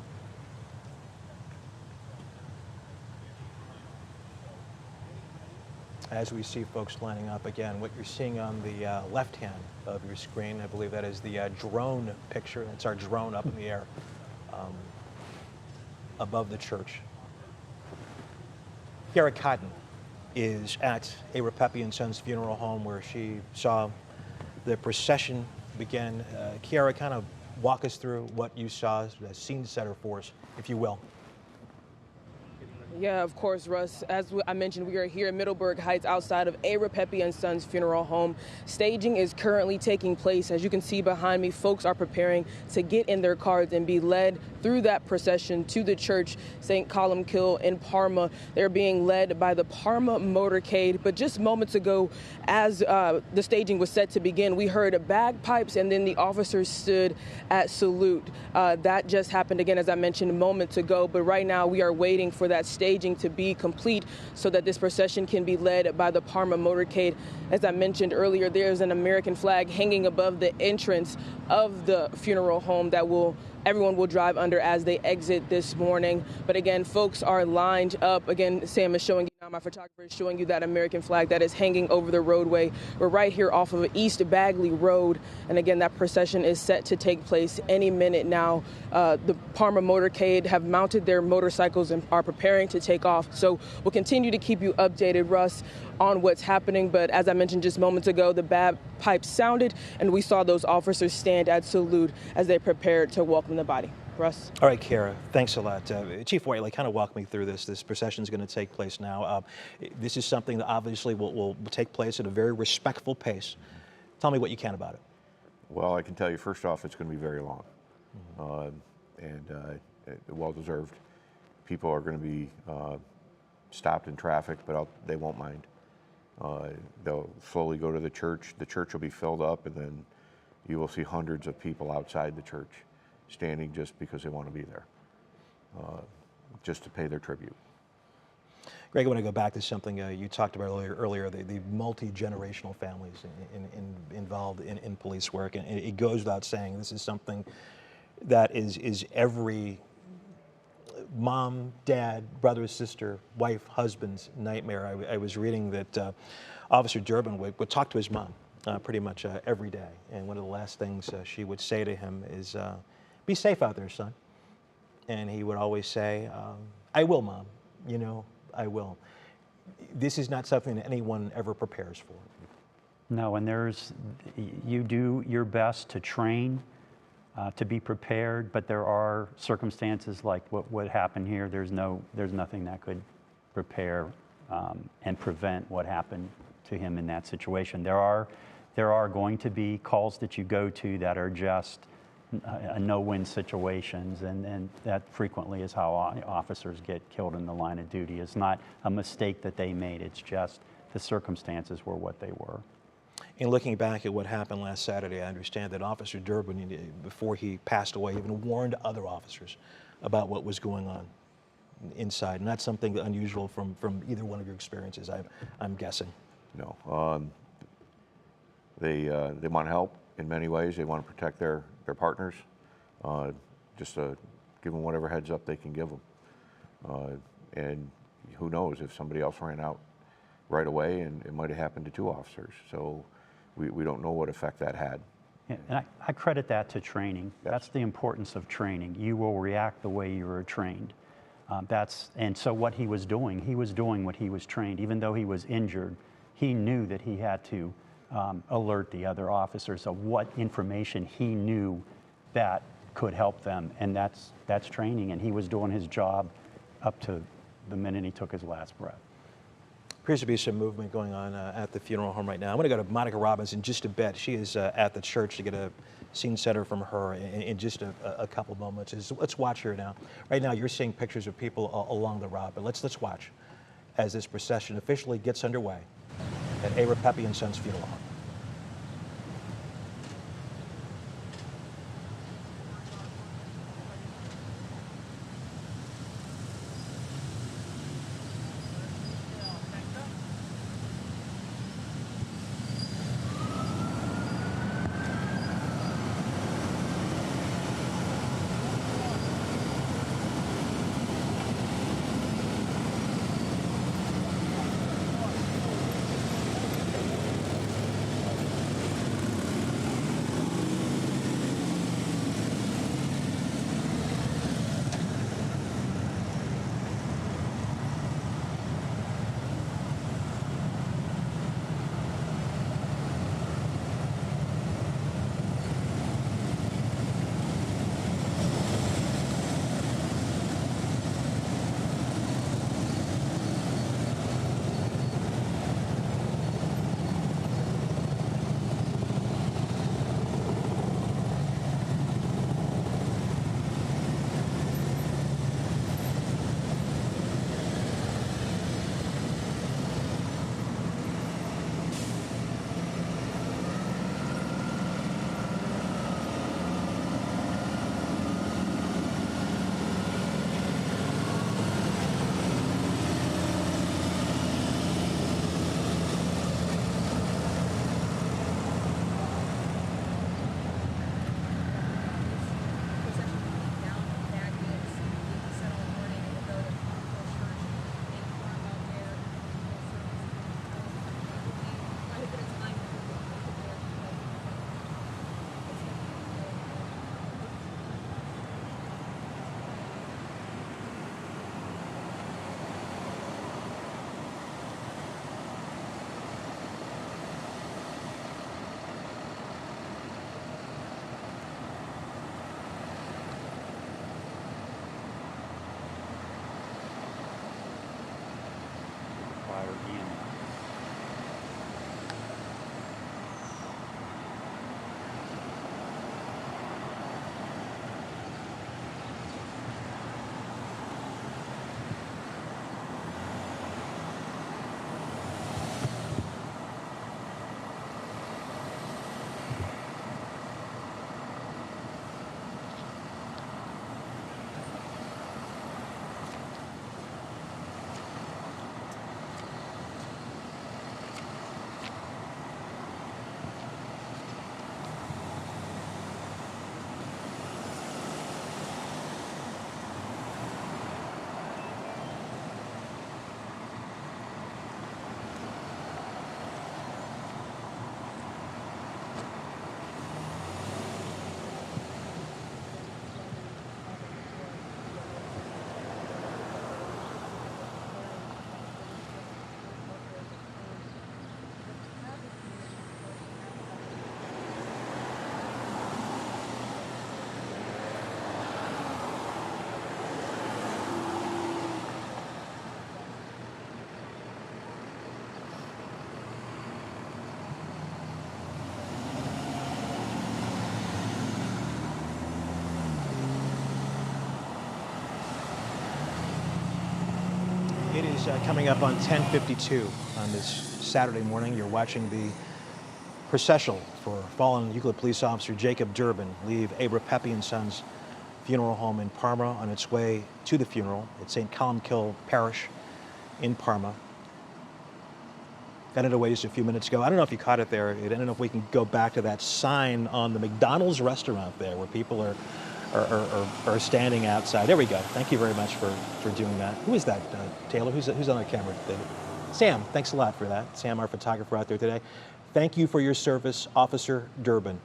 As we see folks lining up again, what you're seeing on the left hand of your screen, I believe that is the drone picture. That's our drone up in the air above the church. Kiara Cotton is at a Ripepi and Sons funeral home where she saw the procession begin. Kiara, kind of walk us through what you saw, the scene setter for us, if you will. Yeah, of course, Russ. As I mentioned, we are here in Middleburg Heights outside of a Ripepi and Sons funeral home. Staging is currently taking place. As you can see behind me, folks are preparing to get in their cars and be led through that procession to the church, St. Columbkille in Parma. They're being led by the Parma motorcade. But just moments ago, as the staging was set to begin, we heard bagpipes and then the officers stood at salute. That just happened again, as I mentioned, moments ago. But right now we are waiting for that staging to be complete so that this procession can be led by the Parma motorcade. As I mentioned earlier, there's an American flag hanging above the entrance of the funeral home that everyone will drive under as they exit this morning. But again, folks are lined up. Again, Sam is showing you now, my photographer is showing you that American flag that is hanging over the roadway. We're right here off of East Bagley Road. And again, that procession is set to take place any minute now. The Parma motorcade have mounted their motorcycles and are preparing to take off. So we'll continue to keep you updated, Russ, on what's happening. But as I mentioned just moments ago, the bagpipes sounded and we saw those officers stand at salute as they prepared to welcome the body. Russ? All right, Kiara, thanks a lot. Chief Whiteley, kind of walk me through this. This procession is going to take place now. This is something that obviously will take place at a very respectful pace. Tell me what you can about it. Well, I can tell you, first off, it's going to be very long, and well-deserved. People are going to be stopped in traffic, but they won't mind. They'll slowly go to the church. The church will be filled up, and then you will see hundreds of people outside the church standing just because they want to be there, just to pay their tribute. Greg, I want to go back to something you talked about earlier, the multi-generational families involved in police work. And it goes without saying, this is something that is every mom, dad, brother, sister, wife, husband's nightmare. I was reading that Officer Derbin would talk to his mom pretty much every day. And one of the last things she would say to him is, be safe out there, son. And he would always say, I will, Mom, I will. This is not something that anyone ever prepares for. No, and you do your best to train, to be prepared, but there are circumstances like what happened here. There's nothing that could prepare and prevent what happened to him in that situation. There are going to be calls that you go to that are just no-win situations, and that frequently is how officers get killed in the line of duty. It's not a mistake that they made, it's just the circumstances were what they were. In looking back at what happened last Saturday, I understand that Officer Derbin, before he passed away, even warned other officers about what was going on. inside, not something unusual from either one of your experiences, I'm guessing. No. They want to help in many ways. They want to protect their partners. Just give them whatever heads up they can give them. And who knows, if somebody else ran out right away, and it might have happened to 2 officers. So we don't know what effect that had. Yeah, and I credit that to training. Yes. That's the importance of training. You will react the way you were trained. And so what he was doing what he was trained. Even though he was injured, he knew that he had to alert the other officers of what information he knew that could help them, and that's training, and he was doing his job up to the minute he took his last breath. Appears to be some movement going on at the funeral home right now. I'm going to go to Monica Robbins in just a bit. She is at the church to get a scene setter from her in just a couple moments. Let's watch her now. Right now, you're seeing pictures of people along the route, but let's watch as this procession officially gets underway at A. Ripepi and Sons Funeral Home. It is coming up on 10:52 on this Saturday morning. You're watching the processional for fallen Euclid police officer Jacob Derbin leave A. Ripepi and Sons Funeral Home in Parma on its way to the funeral at St. Columbkille Parish in Parma. Got underway just a few minutes ago. I don't know if you caught it there. I don't know if we can go back to that sign on the McDonald's restaurant there where people are standing outside. There we go. Thank you very much for doing that. Who is that, Taylor? Who's on our camera today? Sam, thanks a lot for that. Sam, our photographer out there today. Thank you for your service, Officer Derbin,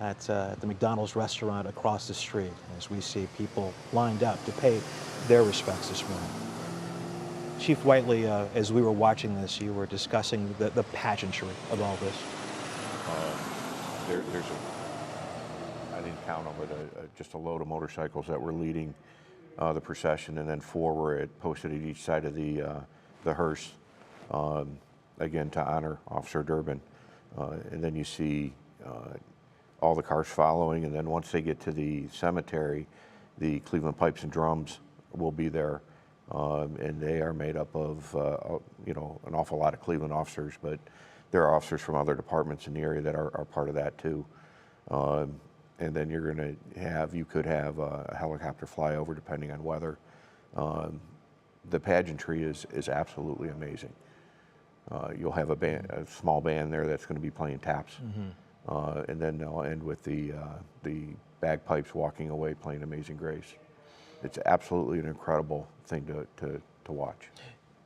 at the McDonald's restaurant across the street, as we see people lined up to pay their respects this morning. Chief Whiteley, as we were watching this, you were discussing the pageantry of all this. I didn't count them, but just a load of motorcycles that were leading the procession, and then 4 were posted at each side of the hearse, again to honor Officer Derbin. And then you see all the cars following, and then once they get to the cemetery, the Cleveland Pipes and Drums will be there. And they are made up of, an awful lot of Cleveland officers, but there are officers from other departments in the area that are part of that too. And then you could have a helicopter fly over depending on weather. The pageantry is absolutely amazing. You'll have a small band there that's going to be playing taps. Mm-hmm. And then they'll end with the bagpipes walking away playing Amazing Grace. It's absolutely an incredible thing to watch.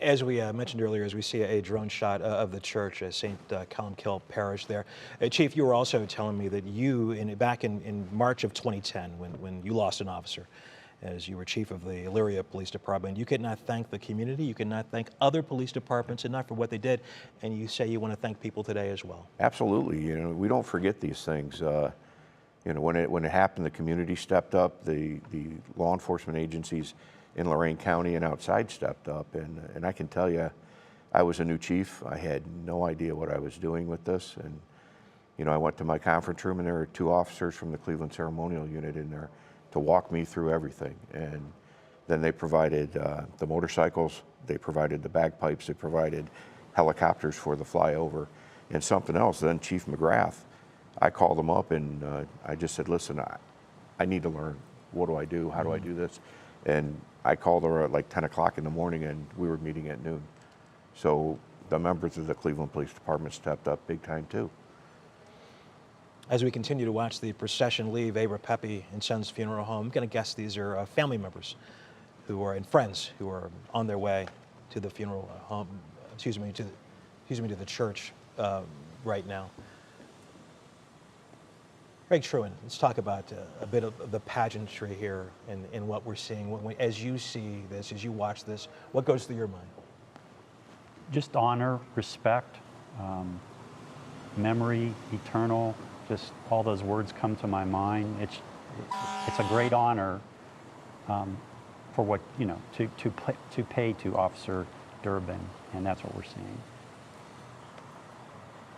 As we mentioned earlier, as we see a drone shot of the church, St. Columbkille Parish there. Chief, you were also telling me that you, back in March of 2010, when you lost an officer, as you were chief of the Elyria Police Department, you could not thank the community, you could not thank other police departments, and not for what they did, and you say you want to thank people today as well. Absolutely. We don't forget these things. When it happened, the community stepped up, the law enforcement agencies in Lorain County and outside stepped up, and I can tell you, I was a new chief. I had no idea what I was doing with this, and I went to my conference room, and there were 2 officers from the Cleveland Ceremonial Unit in there to walk me through everything. And then they provided the motorcycles, they provided the bagpipes, they provided helicopters for the flyover, and something else. Then Chief McGrath, I called him up and I just said, listen, I need to learn. What do I do? How do I do this? And I called her at like 10 o'clock in the morning, and we were meeting at noon. So the members of the Cleveland Police Department stepped up big time too. As we continue to watch the procession leave Ripepi and Sons Funeral Home, I'm going to guess these are family members and friends who are on their way to the funeral home, to the church right now. Greg Truin, let's talk about a bit of the pageantry here and what we're seeing. As you see this, as you watch this, what goes through your mind? Just honor, respect, memory, eternal, just all those words come to my mind. It's a great honor for what, to pay to Officer Derbin, and that's what we're seeing.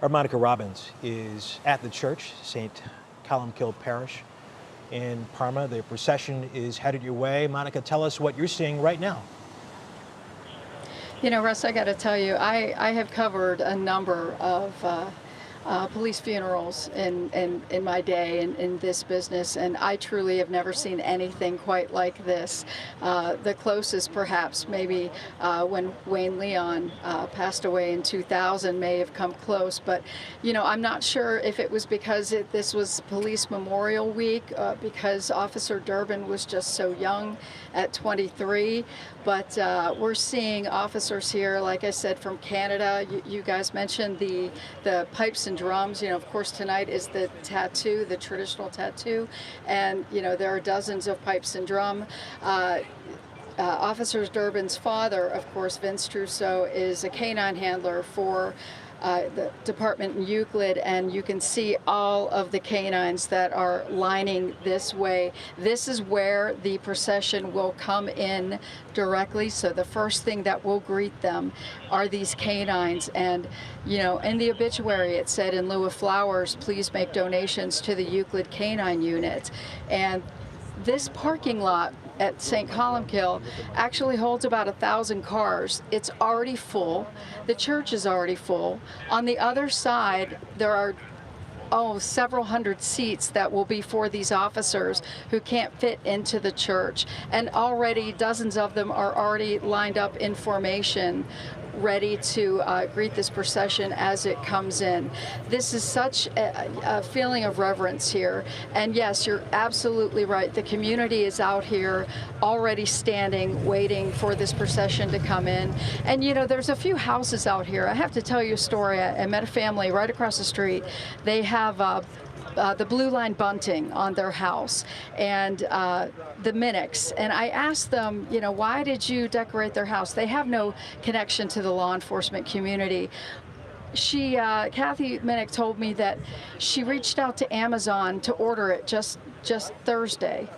Our Monica Robbins is at the church, St. Columbkille Parish in Parma. The procession is headed your way. Monica, tell us what you're seeing right now. Russ, I got to tell you, I have covered a number of police funerals in my day in this business, and I truly have never seen anything quite like this. The closest perhaps maybe when Wayne Leon passed away in 2000 may have come close, but I'm not sure if it was because this was Police Memorial Week, because Officer Derbin was just so young at 23, but we're seeing officers here, like I said, from Canada. You guys mentioned the pipes and drums. Of course, tonight is the tattoo, the traditional tattoo, and there are dozens of pipes and drum. Officer Derbin's father, of course, Vince Trousseau, is a canine handler for the department in Euclid, and you can see all of the canines that are lining this way. This is where the procession will come in directly, so the first thing that will greet them are these canines. And in the obituary it said, in lieu of flowers, please make donations to the Euclid Canine Unit. And this parking lot at St. Columbkille actually holds about 1,000 cars. It's already full. The church is already full. On the other side, there are several hundred seats that will be for these officers who can't fit into the church. And already dozens of them are already lined up in formation, ready to greet this procession as it comes in. This is such a feeling of reverence here. And yes, you're absolutely right. The community is out here already standing, waiting for this procession to come in. And you know, there's a few houses out here. I have to tell you a story. I met a family right across the street. They have the blue line bunting on their house and the Minnocks. And I asked them, you know, why did you decorate their house? They have no connection to the law enforcement community. Kathy Minnick told me that she reached out to Amazon to order it just Thursday.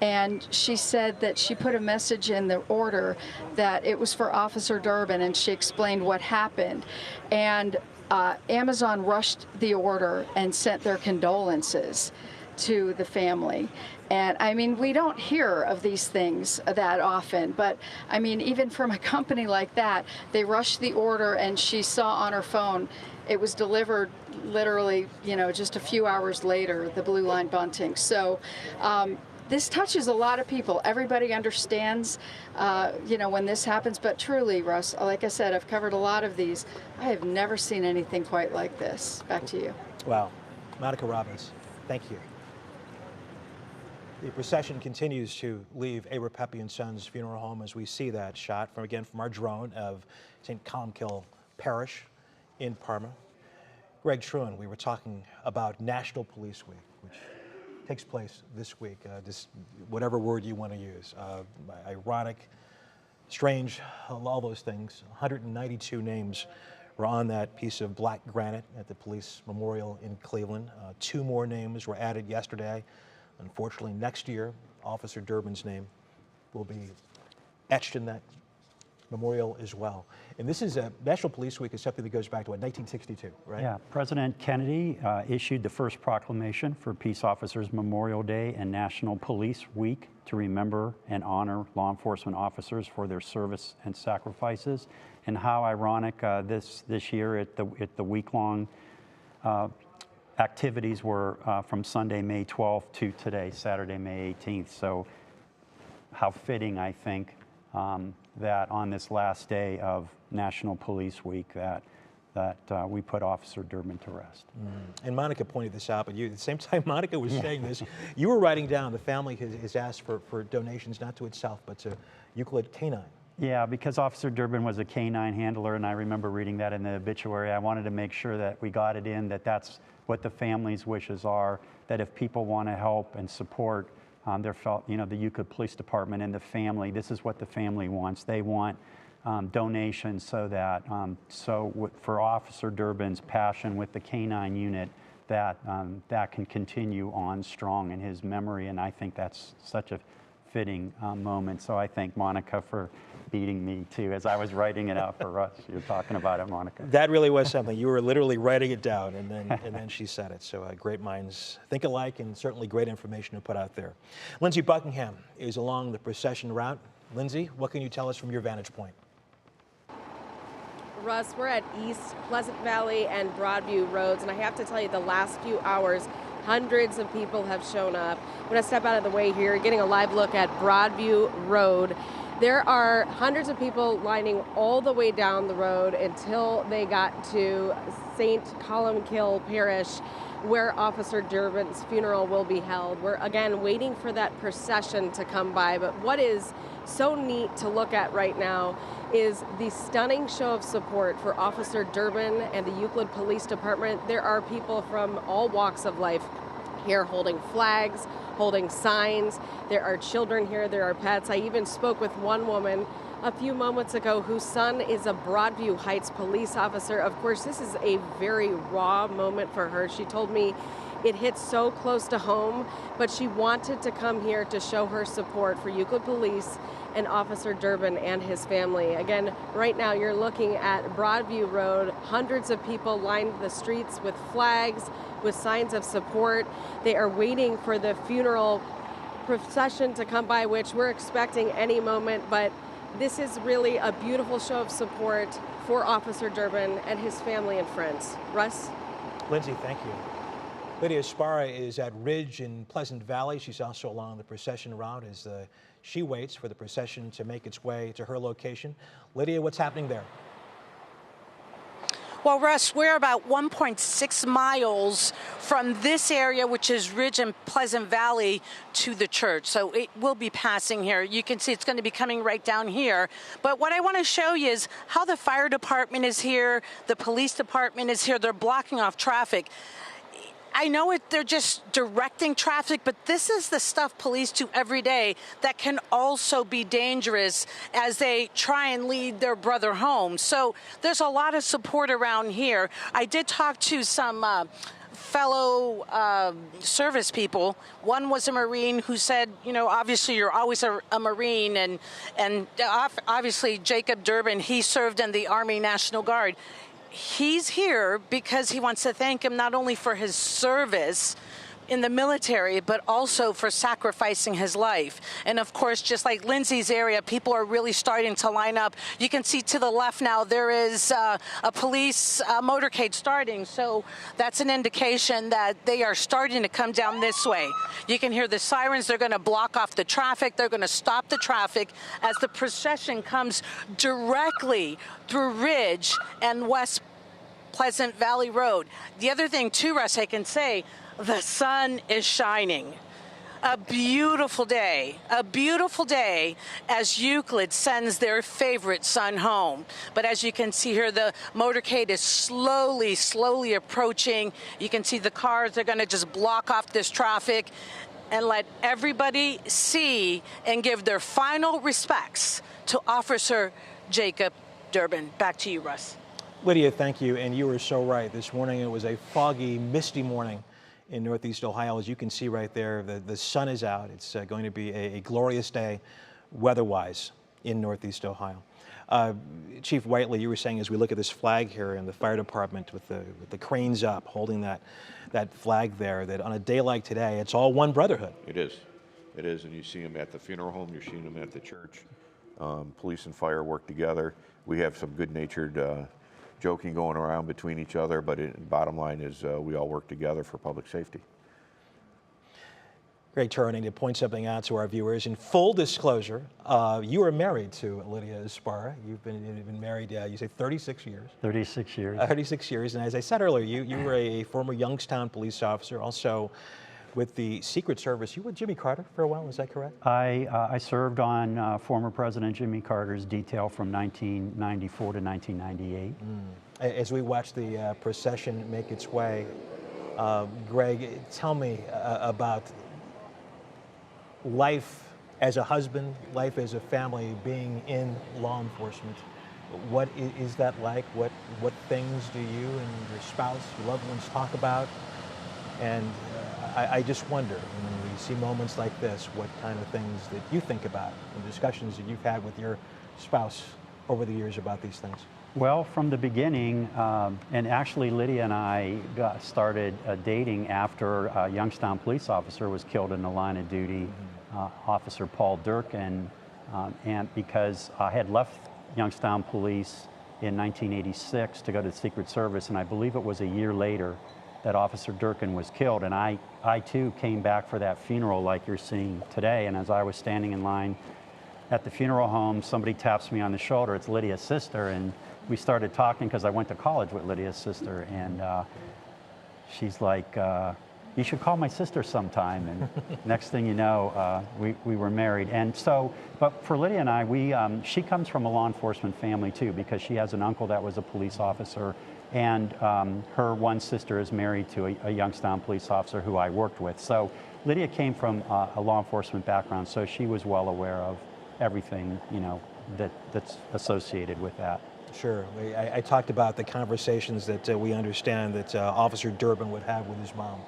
And she said that she put a message in the order that it was for Officer Derbin, and she explained what happened. And Amazon rushed the order and sent their condolences to the family. And I mean, we don't hear of these things that often, but I mean, even from a company like that, they rushed the order, and she saw on her phone it was delivered literally, you know, just a few hours later, the blue line bunting. So this touches a lot of people. Everybody understands, you know, when this happens, but truly, Russ, like I said, I've covered a lot of these. I have never seen anything quite like this. Back to you. Wow. Monica Robbins, thank you. The procession continues to leave A. Ripepi and Sons Funeral Home as we see that shot from our drone of St. Columbkille Parish in Parma. Greg Truan, we were talking about National Police Week, which takes place this week, whatever word you want to use. Ironic, strange, all those things. 192 names were on that piece of black granite at the police memorial in Cleveland. 2 more names were added yesterday. Unfortunately, next year, Officer Derbin's name will be etched in that memorial as well. And this is National Police Week is something that goes back to 1962, right? Yeah, President Kennedy issued the first proclamation for Peace Officers Memorial Day and National Police Week to remember and honor law enforcement officers for their service and sacrifices. And how ironic this year at the week-long activities were from Sunday, May 12th to today, Saturday, May 18th. So how fitting, I think, that on this last day of National Police Week that we put Officer Derbin to rest. And Monica pointed this out, but at the same time Monica was saying this, you were writing down the family has asked for donations not to itself, but to Euclid Canine. Yeah, because Officer Derbin was a canine handler, and I remember reading that in the obituary. I wanted to make sure that we got it in, that that's what the family's wishes are, that if people want to help and support the Euclid Police Department and the family, this is what the family wants. They want donations so that, for Officer Derbin's passion with the canine unit, that can continue on strong in his memory, and I think that's such a fitting moment. So I thank Monica for beating me too as I was writing it out for us. You're talking about it, Monica. That really was something. You were literally writing it down, and then she said it. So great minds think alike, and certainly great information to put out there. Lindsey Buckingham is along the procession route. Lindsey, what can you tell us from your vantage point? Russ, we're at East Pleasant Valley and Broadview Roads, and I have to tell you, the last few hours, hundreds of people have shown up. I'm going to step out of the way here, getting a live look at Broadview Road. There are hundreds of people lining all the way down the road until they got to St. Columbkille Parish, where Officer Derbin's funeral will be held. We're, again, waiting for that procession to come by, but what is so neat to look at right now is the stunning show of support for Officer Derbin and the Euclid Police Department. There are people from all walks of life here holding flags, holding signs. There are children here, there are pets. I even spoke with one woman a few moments ago whose son is a Broadview Heights police officer. Of course, this is a very raw moment for her. She told me it hits so close to home, but she wanted to come here to show her support for Euclid Police and Officer Derbin and his family. Again, right now you're looking at Broadview Road. Hundreds of people lined the streets with flags, with signs of support. They are waiting for the funeral procession to come by, which we're expecting any moment, but this is really a beautiful show of support for Officer Derbin and his family and friends. Russ? Lindsey, thank you. Lydia Sparra is at Ridge in Pleasant Valley. She's also along the procession route as she waits for the procession to make its way to her location. Lydia, what's happening there? Well, Russ, we're about 1.6 miles from this area, which is Ridge and Pleasant Valley, to the church. So it will be passing here. You can see it's going to be coming right down here. But what I want to show you is how the fire department is here, the police department is here. They're blocking off traffic. I know they're just directing traffic, but this is the stuff police do every day that can also be dangerous as they try and lead their brother home. So there's a lot of support around here. I did talk to some fellow service people. One was a Marine who said, you know, obviously you're always a Marine, and obviously Jacob Derbin, he served in the Army National Guard. He's here because he wants to thank him not only for his service in the military, but also for sacrificing his life. And of course, just like Lindsay's area, people are really starting to line up. You can see to the left now, there is a police motorcade starting. So that's an indication that they are starting to come down this way. You can hear the sirens. They're going to block off the traffic. They're going to stop the traffic as the procession comes directly through Ridge and West Pleasant Valley Road. The other thing too, Russ, I can say, the sun is shining. A beautiful day as Euclid sends their favorite son home. But as you can see here, the motorcade is slowly approaching. You can see the cars are going to just block off this traffic and let everybody see and give their final respects to Officer Jacob Derbin. Back to you, Russ. Lydia, thank you. And you were so right. This morning it was a foggy, misty morning in Northeast Ohio. As you can see right there, the sun is out. It's going to be a glorious day weather-wise in Northeast Ohio. Chief Whiteley, you were saying as we look at this flag here in the fire department with the cranes up, holding that flag there, that on a day like today, it's all one brotherhood. It is. It is, and you see them at the funeral home, you're seeing them at the church. Police and fire work together. We have some good-natured joking going around between each other, but bottom line is we all work together for public safety. Great turning to point something out to our viewers. In full disclosure, you are married to Lydia Sparra. You've been married, you say 36 years. 36 years. 36 years, and as I said earlier, you were a former Youngstown police officer, also with the Secret Service. You were with Jimmy Carter for a while, is that correct? I served on former President Jimmy Carter's detail from 1994 to 1998. As we watch the procession make its way, Greg, tell me about life as a husband, life as a family, being in law enforcement. What is that like? What things do you and your spouse, your loved ones talk about? And I just wonder, when we see moments like this, what kind of things that you think about and discussions that you've had with your spouse over the years about these things? Well, from the beginning, and actually Lydia and I started dating after a Youngstown police officer was killed in the line of duty, Officer Paul Durkin, and because I had left Youngstown Police in 1986 to go to the Secret Service, and I believe it was a year later that Officer Durkin was killed, and I too came back for that funeral like you're seeing today. And as I was standing in line at the funeral home, somebody taps me on the shoulder. It's Lydia's sister, and we started talking because I went to college with Lydia's sister, and she's like, you should call my sister sometime. And next thing you know, we were married. And so, but for Lydia and I, she comes from a law enforcement family too, because she has an uncle that was a police officer, and her one sister is married to a Youngstown police officer who I worked with. So Lydia came from a law enforcement background, so she was well aware of everything, you know, that's associated with that. Sure. I talked about the conversations that we understand that Officer Derbin would have with his mom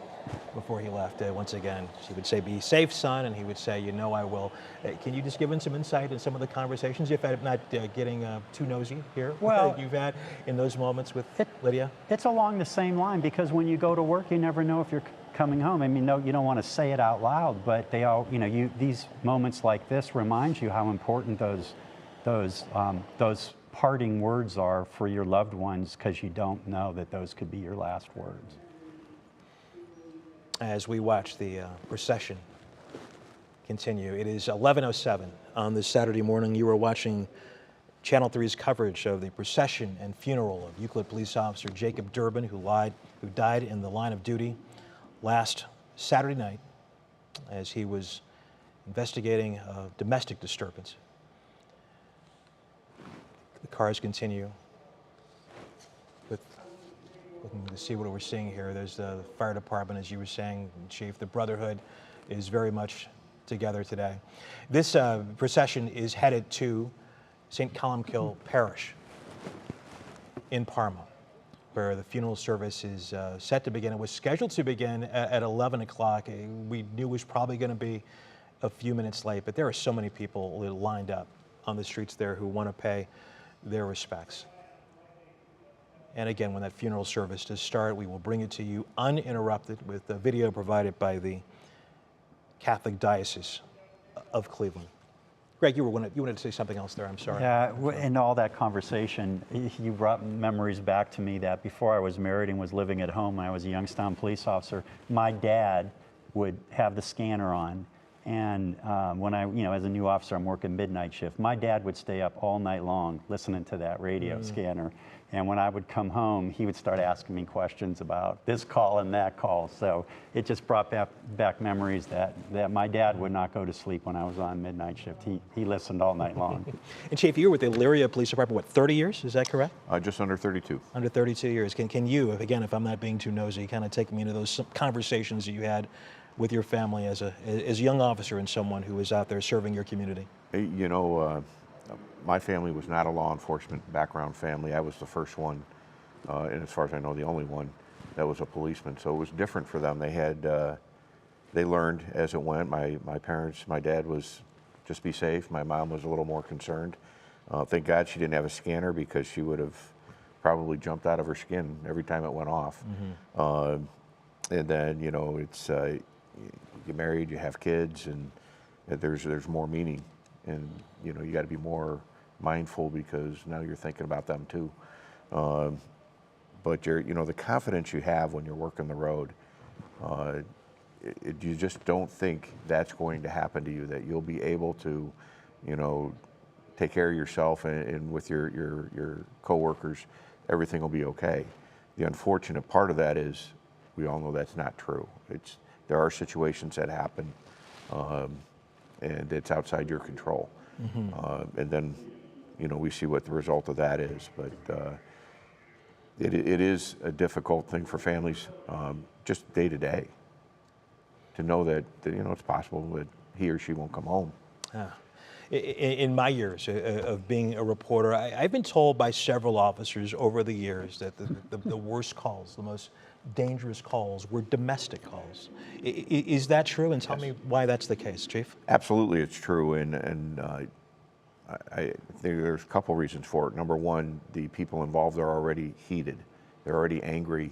before he left. Once again, she would say, "Be safe, son," and he would say, "You know I will." Can you just give in some insight in some of the conversations, if I'm not getting too nosy here, well, you've had in those moments with Lydia? It's along the same line, because when you go to work, you never know if you're coming home. I mean, no, you don't want to say it out loud, but they all, you know, these moments like this remind you how important those parting words are for your loved ones, because you don't know that those could be your last words. as we watch the procession continue. It is 11:07 on this Saturday morning. You are watching Channel 3's coverage of the procession and funeral of Euclid police officer Jacob Derbin, who died in the line of duty last Saturday night as he was investigating a domestic disturbance. The cars continue with looking to see what we're seeing here. There's the fire department, as you were saying, Chief. The Brotherhood is very much together today. This procession is headed to St. Columbkille Parish in Parma, where the funeral service is set to begin. It was scheduled to begin at 11 o'clock. We knew it was probably going to be a few minutes late, but there are so many people lined up on the streets there who want to pay their respects. And again, when that funeral service does start, we will bring it to you uninterrupted with the video provided by the Catholic Diocese of Cleveland. Greg, you wanted to say something else there, I'm sorry. Yeah, in all that conversation, you brought memories back to me that before I was married and was living at home, when I was a Youngstown police officer, my dad would have the scanner on. And when I, as a new officer, I'm working midnight shift. My dad would stay up all night long listening to that radio scanner. And when I would come home, he would start asking me questions about this call and that call. So it just brought back memories that my dad would not go to sleep when I was on midnight shift. He listened all night long. And Chief, you were with the Elyria Police Department, what, 30 years? Is that correct? Just under 32. Under 32 years. Can you, again, if I'm not being too nosy, kind of take me into those conversations that you had with your family as a young officer and someone who was out there serving your community? My family was not a law enforcement background family. I was the first one, and as far as I know, the only one that was a policeman. So it was different for them. They learned as it went. My parents, my dad was just be safe. My mom was a little more concerned. Thank God she didn't have a scanner, because she would have probably jumped out of her skin every time it went off. And then, it's you get married, you have kids, and there's more meaning, and you got to be more mindful, because now you're thinking about them too. But the confidence you have when you're working the road, you just don't think that's going to happen to you, that you'll be able to, take care of yourself, and with your coworkers, everything will be okay. The unfortunate part of that is, we all know that's not true. There are situations that happen, and it's outside your control. And then, we see what the result of that is. But it is a difficult thing for families, just day to day, to know that it's possible that he or she won't come home. In my years of being a reporter, I've been told by several officers over the years that the worst calls, the most dangerous calls, were domestic calls. Is that true? And tell me why that's the case, Chief. Absolutely, it's true, and I think there's a couple reasons for it. Number one, the people involved are already heated. They're already angry.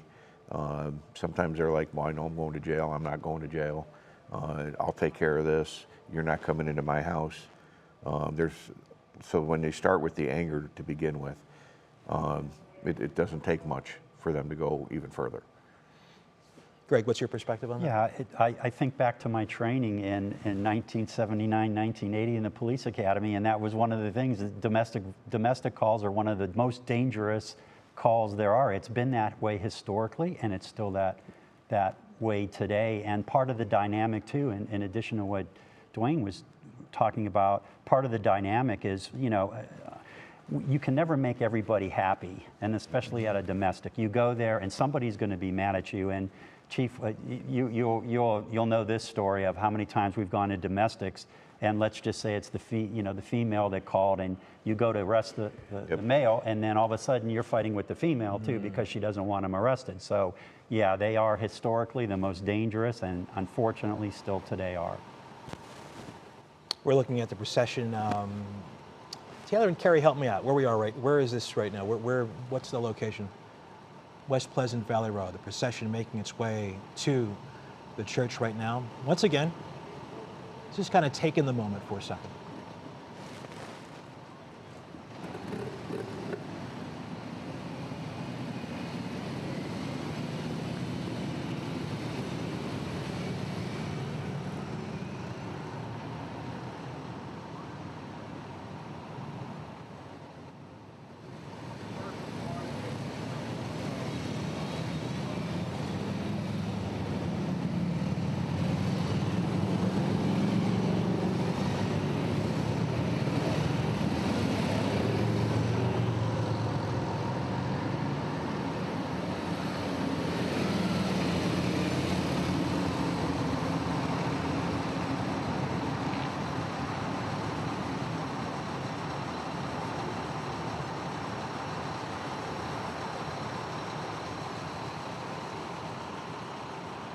Sometimes they're like, well, I know I'm going to jail. I'm not going to jail. I'll take care of this. You're not coming into my house. So when they start with the anger to begin with, it doesn't take much for them to go even further. Greg, what's your perspective on that? Yeah, I think back to my training in 1979, 1980 in the police academy, and that was one of the things. Domestic calls are one of the most dangerous calls there are. It's been that way historically, and it's still that way today. And part of the dynamic too, in addition to what Dwayne was talking about, part of the dynamic is, you can never make everybody happy, and especially at a domestic. You go there and somebody's going to be mad at you. And Chief, you'll know this story of how many times we've gone to domestics, and let's just say it's the female that called, and you go to arrest the male, and then all of a sudden you're fighting with the female too, because she doesn't want him arrested. So yeah, they are historically the most dangerous, and unfortunately still today are. We're looking at the procession. Taylor and Carrie, help me out. Where is this right now? What's the location? West Pleasant Valley Road. The procession making its way to the church right now. Once again, just kind of take in the moment for a second.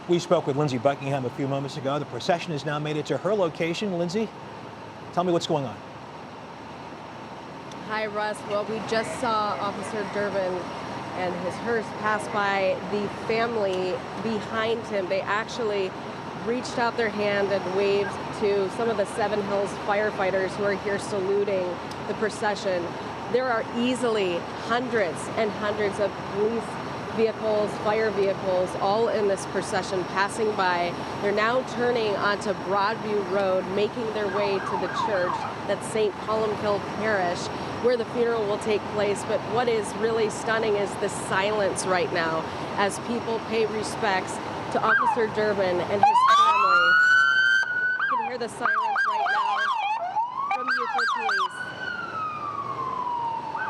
We spoke with Lindsay Buckingham a few moments ago. The procession has now made it to her location. Lindsay, tell me what's going on. Hi, Russ. Well, we just saw Officer Derbin and his hearse pass by the family behind him. They actually reached out their hand and waved to some of the Seven Hills firefighters who are here saluting the procession. There are easily hundreds and hundreds of police vehicles, fire vehicles, all in this procession passing by. They're now turning onto Broadview Road, making their way to the church, that's St. Columbkille Parish, where the funeral will take place. But what is really stunning is the silence right now as people pay respects to Officer Derbin and his family. You can hear the silence right now from Euclid Police.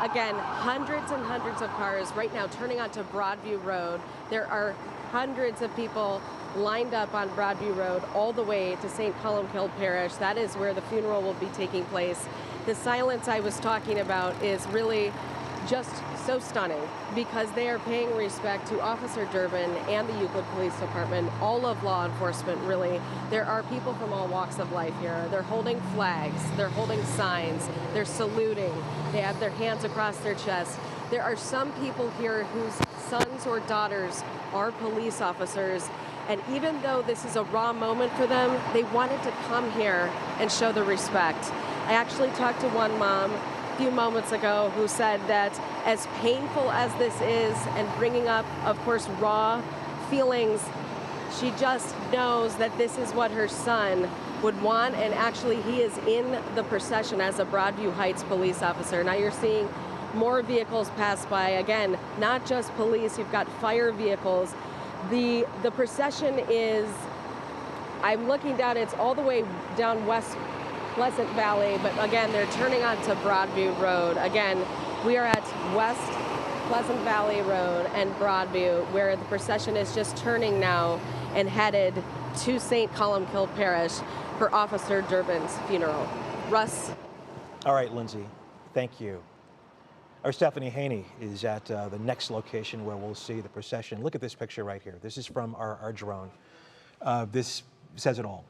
Again, hundreds and hundreds of cars right now turning onto Broadview Road. There are hundreds of people lined up on Broadview Road all the way to St. Columbkille Parish. That is where the funeral will be taking place. The silence I was talking about is really just so stunning because they are paying respect to Officer Derbin and the Euclid Police Department, all of law enforcement really. There are people from all walks of life here. They're holding flags, they're holding signs, they're saluting, they have their hands across their chest. There are some people here whose sons or daughters are police officers, and even though this is a raw moment for them, they wanted to come here and show the respect. I actually talked to one mom a few moments ago who said that as painful as this is and bringing up, of course, raw feelings, she just knows that this is what her son would want, and actually he is in the procession as a Broadview Heights police officer. Now you're seeing more vehicles pass by. Again, not just police, you've got fire vehicles. The procession is, I'm looking down, it's all the way down West Pleasant Valley, but again, they're turning onto Broadview Road. Again, we are at West Pleasant Valley Road and Broadview, where the procession is just turning now and headed to St. Columbkille Parish for Officer Derbin's funeral. Russ? All right, Lindsay, thank you. Our Stephanie Haney is at the next location where we'll see the procession. Look at this picture right here. This is from our drone. This says it all.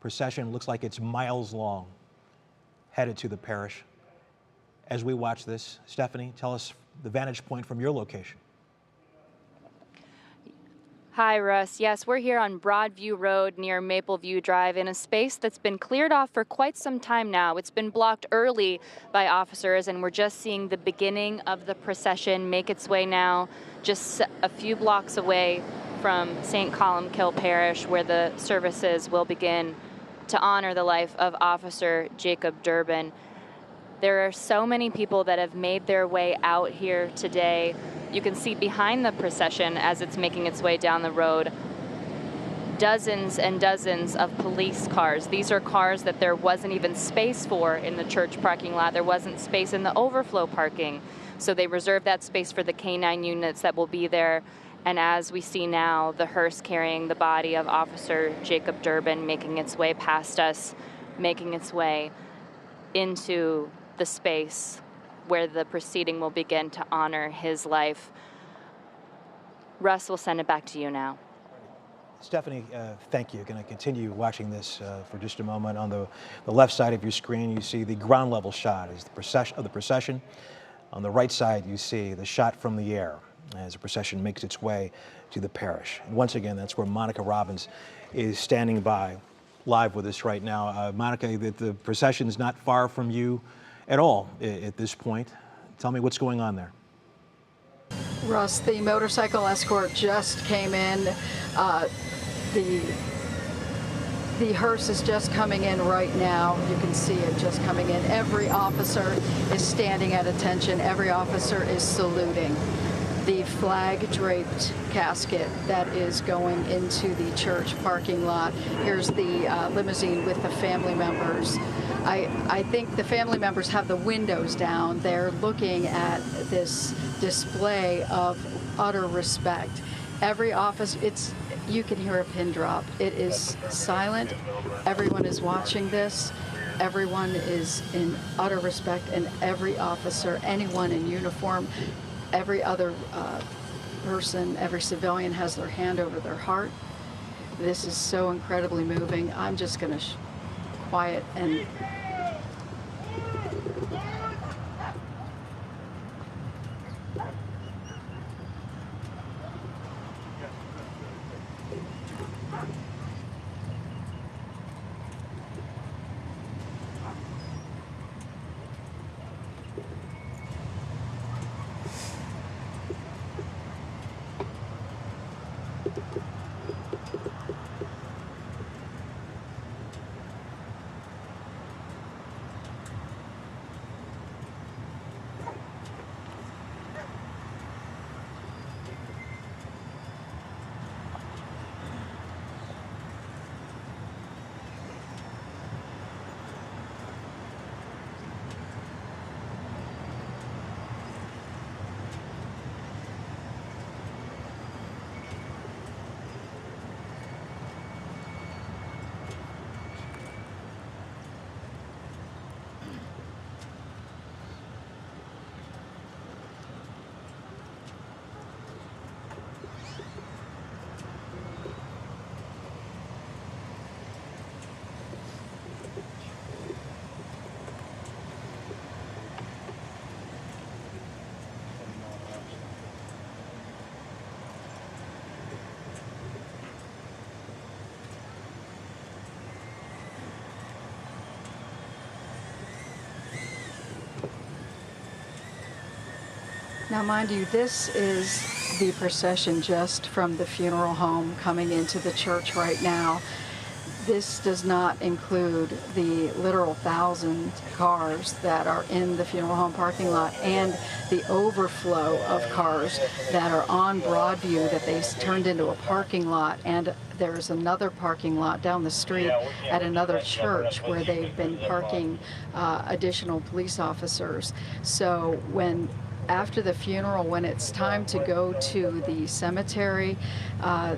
Procession looks like it's miles long, headed to the parish. As we watch this, Stephanie, tell us the vantage point from your location. Hi, Russ. Yes, we're here on Broadview Road near Mapleview Drive in a space that's been cleared off for quite some time now. It's been blocked early by officers, and we're just seeing the beginning of the procession make its way now just a few blocks away from St. Columbkille Parish, where the services will begin to honor the life of Officer Jacob Derbin. There are so many people that have made their way out here today. You can see behind the procession as it's making its way down the road, dozens and dozens of police cars. These are cars that there wasn't even space for in the church parking lot. There wasn't space in the overflow parking. So they reserved that space for the K-9 units that will be there. And as we see now, the hearse carrying the body of Officer Jacob Derbin making its way past us, making its way into the space where the proceeding will begin to honor his life. Russ, we'll send it back to you now. Stephanie, thank you. Going to continue watching this for just a moment. On the left side of your screen, you see the ground level shot is the procession. On the right side, you see the shot from the air as the procession makes its way to the parish. And once again, that's where Monica Robbins is standing by live with us right now. Monica, the procession is not far from you at all at this point. Tell me what's going on there. Russ, the motorcycle escort just came in. The hearse is just coming in right now. You can see it just coming in. Every officer is standing at attention. Every officer is saluting the flag-draped casket that is going into the church parking lot. Here's the limousine with the family members. I think the family members have the windows down. They're looking at this display of utter respect. Every office, you can hear a pin drop. It is silent. Everyone is watching this. Everyone is in utter respect, and every officer, anyone in uniform, every other person, every civilian has their hand over their heart. This is so incredibly moving. I'm just going to quiet and now, mind you, this is the procession just from the funeral home coming into the church right now. This does not include the literal 1,000 cars that are in the funeral home parking lot and the overflow of cars that are on Broadview that they turned into a parking lot. And there's another parking lot down the street at another church where they've been parking additional police officers. So after the funeral, when it's time to go to the cemetery,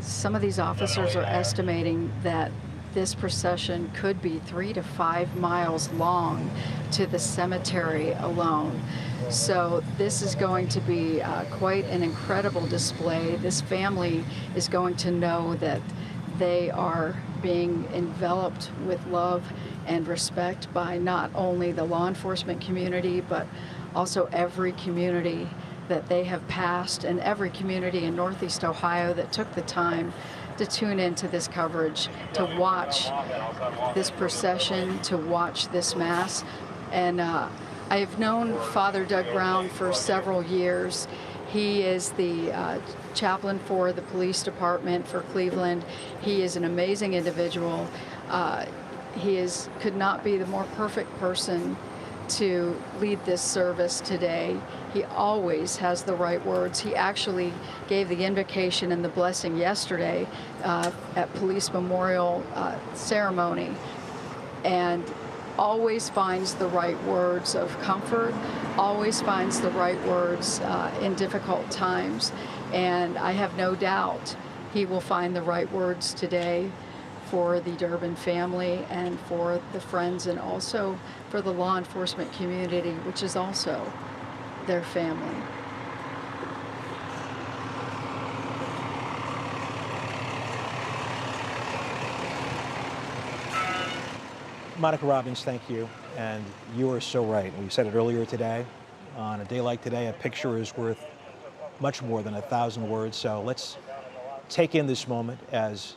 some of these officers are estimating that this procession could be 3 to 5 miles long to the cemetery alone. So this is going to be quite an incredible display. This family is going to know that they are being enveloped with love and respect by not only the law enforcement community, but also every community that they have passed and every community in Northeast Ohio that took the time to tune into this coverage, to watch this procession, to watch this Mass. And I've known Father Doug Brown for several years. He is the chaplain for the police department for Cleveland. He is an amazing individual. He could not be the more perfect person to lead this service today. He always has the right words. He actually gave the invocation and the blessing yesterday at Police Memorial ceremony, and always finds the right words of comfort, always finds the right words in difficult times. And I have no doubt he will find the right words today for the Derbin family and for the friends, and also for the law enforcement community, which is also their family. Monica Robbins, thank you. And you are so right. We said it earlier today. On a day like today, a picture is worth much more than 1,000 words. So let's take in this moment as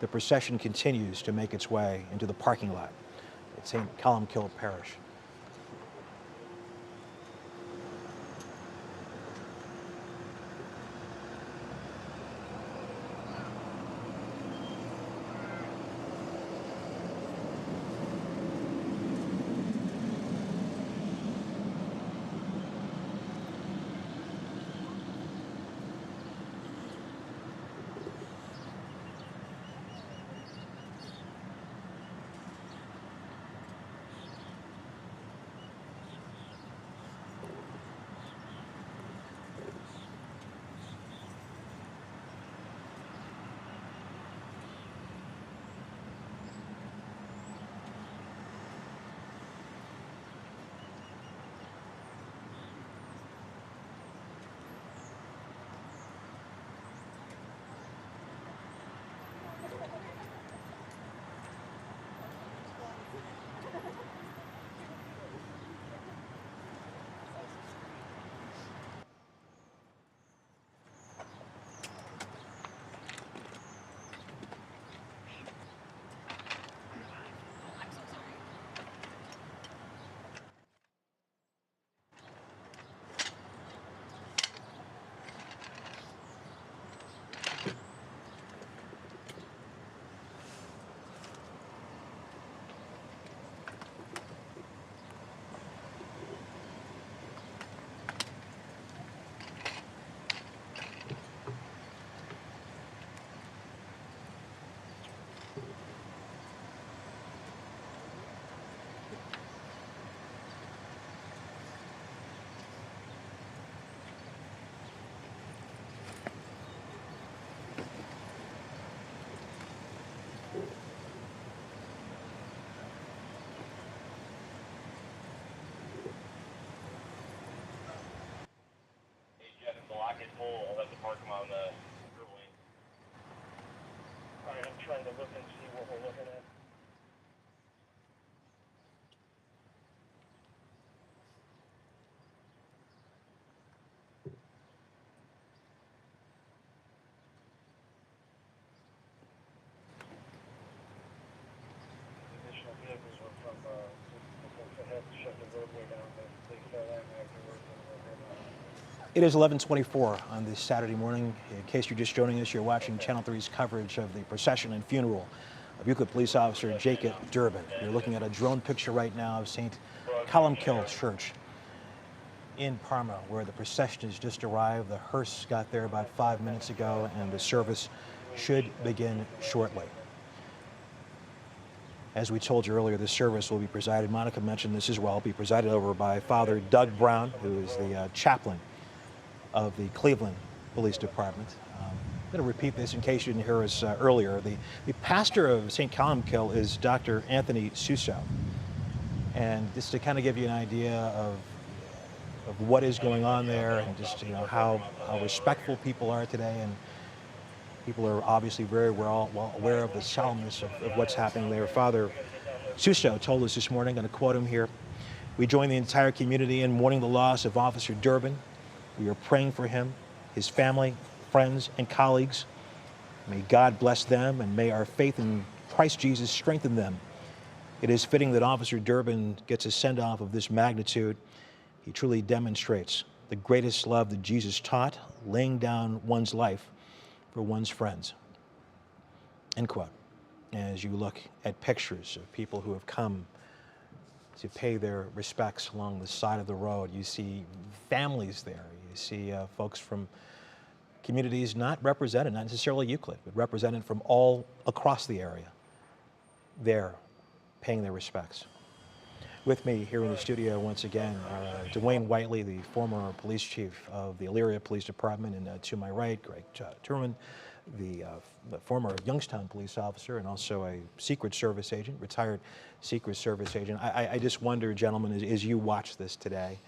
the procession continues to make its way into the parking lot at St. Columbkille Parish. park them on the wing. All right, I'm trying to look and see what we're looking at. Additional vehicles were from the folks that had to shut the roadway down, but they fell in afterwards and were It is 11:24 on this Saturday morning. In case you're just joining us, you're watching Channel 3's coverage of the procession and funeral of Euclid police officer Jacob Derbin. You're looking at a drone picture right now of St. Columbkille Church in Parma, where the procession has just arrived. The hearse got there about 5 minutes ago, and the service should begin shortly. As we told you earlier, this service will be presided, Monica mentioned this as well, be presided over by Father Doug Brown, who is the chaplain of the Cleveland Police Department. I'm going to repeat this in case you didn't hear us earlier. The pastor of St. Columbkille is Dr. Anthony Suso. And just to kind of give you an idea of what is going on there, and just how respectful people are today, and people are obviously very well aware of the solemnness of what's happening there. Father Suso told us this morning, I'm going to quote him here, "We join the entire community in mourning the loss of Officer Derbin. We are praying for him, his family, friends, and colleagues. May God bless them, and may our faith in Christ Jesus strengthen them. It is fitting that Officer Derbin gets a send-off of this magnitude. He truly demonstrates the greatest love that Jesus taught, laying down one's life for one's friends." End quote. As you look at pictures of people who have come to pay their respects along the side of the road, you see families there. You see folks from communities not represented, not necessarily Euclid, but represented from all across the area, there paying their respects. With me here in the studio once again are Dwayne Whiteley, the former police chief of the Elyria Police Department, and to my right, Greg Turman, the former Youngstown police officer and also a Secret Service agent, retired Secret Service agent. I just wonder, gentlemen, as you watch this today,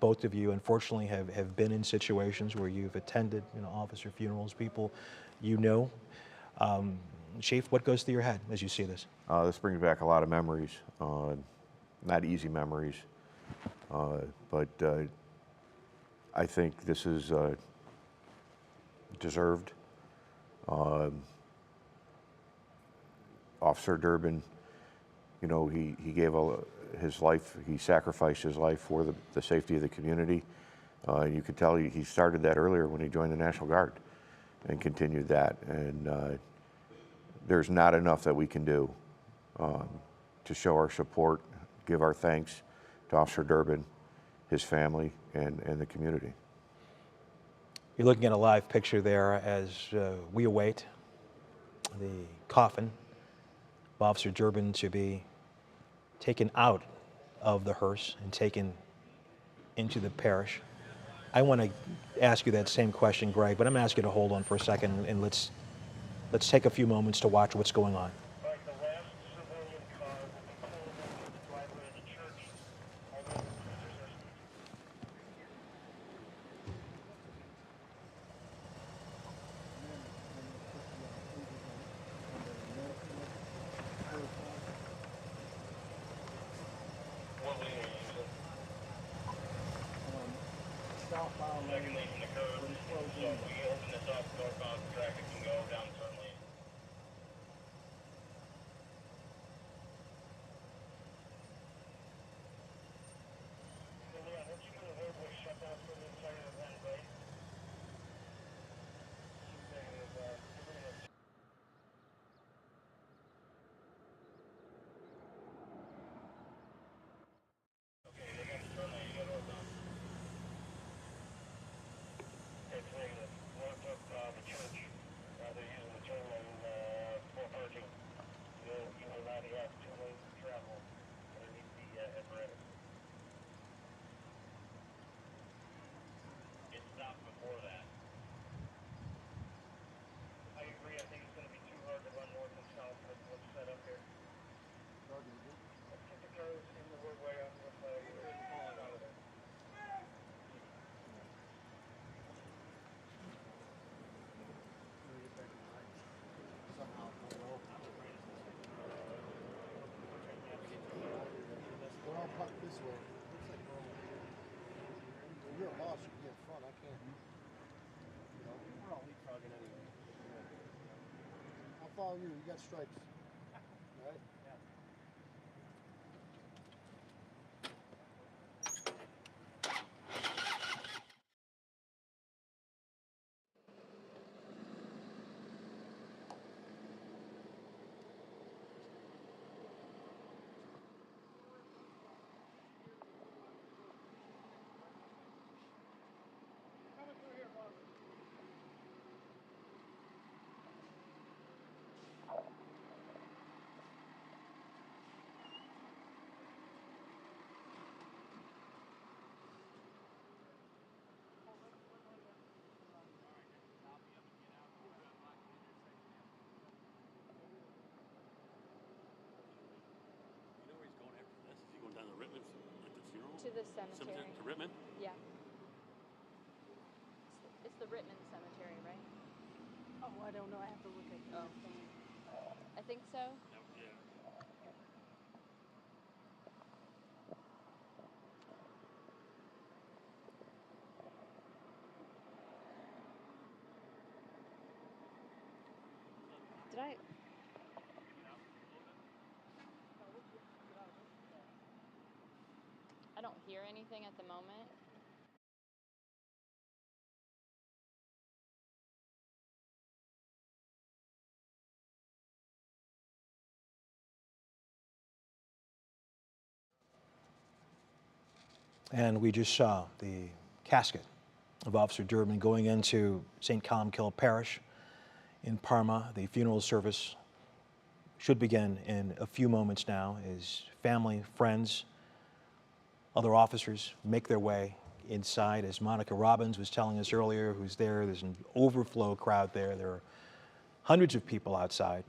both of you unfortunately have been in situations where you've attended officer funerals, people you know. Chief, what goes through your head as you see this? This brings back a lot of memories. Not easy memories, but I think this is deserved. Officer Derbin, he gave his life, he sacrificed his life for the safety of the community. You could tell he started that earlier when he joined the National Guard and continued that. And there's not enough that we can do to show our support, give our thanks to Officer Derbin, his family, and the community. You're looking at a live picture there as we await the coffin of Officer Derbin to be taken out of the hearse and taken into the parish. I want to ask you that same question, Greg, but I'm going to ask you to hold on for a second and let's take a few moments to watch what's going on. park this way. Looks like we're over here. When you're lost, you can get in front. I can't. You know, we're all leapfrogging anyway. I'll follow you. You got stripes. All right? Yeah. To the cemetery. To Rittman? Yeah. It's the Rittman Cemetery, right? Oh, I don't know. I have to look at the thing. I think so. Yeah. Did I? I don't hear anything at the moment. And we just saw the casket of Officer Derbin going into St. Columbkille Parish in Parma. The funeral service should begin in a few moments now as family, friends, other officers make their way inside. As Monica Robbins was telling us earlier, who's there, there's an overflow crowd there. There are hundreds of people outside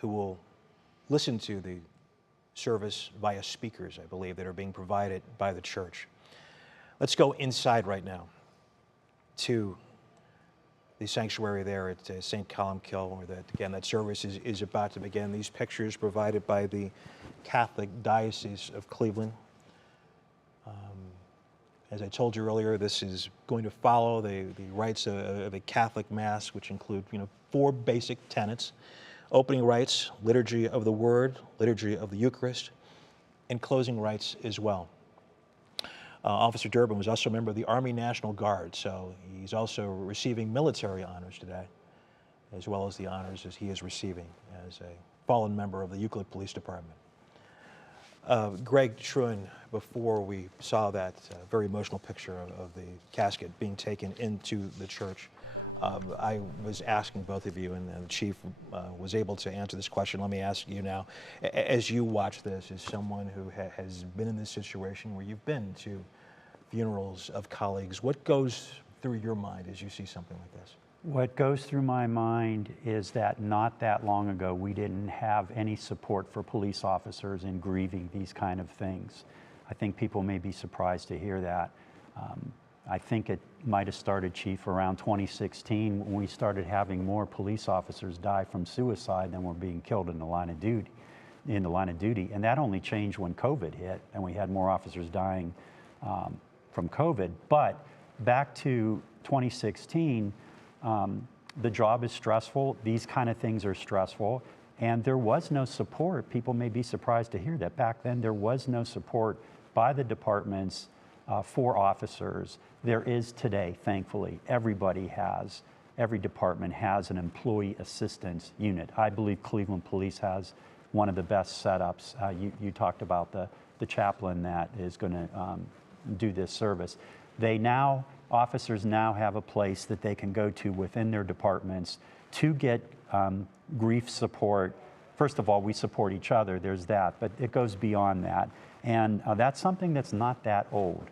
who will listen to the service via speakers, I believe, that are being provided by the church. Let's go inside right now to the sanctuary there at St. Columbkille, where that service is about to begin. These pictures provided by the Catholic Diocese of Cleveland. As I told you earlier, this is going to follow the rites of a Catholic Mass, which include 4 basic tenets: opening rites, liturgy of the Word, liturgy of the Eucharist, and closing rites as well. Officer Derbin was also a member of the Army National Guard, so he's also receiving military honors today, as well as the honors as he is receiving as a fallen member of the Euclid Police Department. Greg Truin, before we saw that very emotional picture of the casket being taken into the church, I was asking both of you, and the Chief was able to answer this question. Let me ask you now, as you watch this, as someone who has been in this situation where you've been to funerals of colleagues, what goes through your mind as you see something like this? What goes through my mind is that not that long ago, we didn't have any support for police officers in grieving these kind of things. I think people may be surprised to hear that. I think it might have started, Chief, around 2016 when we started having more police officers die from suicide than were being killed in the line of duty. And that only changed when COVID hit and we had more officers dying from COVID. But back to 2016, the job is stressful. These kind of things are stressful. And there was no support. People may be surprised to hear that. Back then, there was no support by the departments for officers. There is today, thankfully. Every department has an employee assistance unit. I believe Cleveland Police has one of the best setups. You talked about the chaplain that is going to do this service. Officers now have a place that they can go to within their departments to get grief support. First of all, we support each other, there's that, but it goes beyond that. And that's something that's not that old,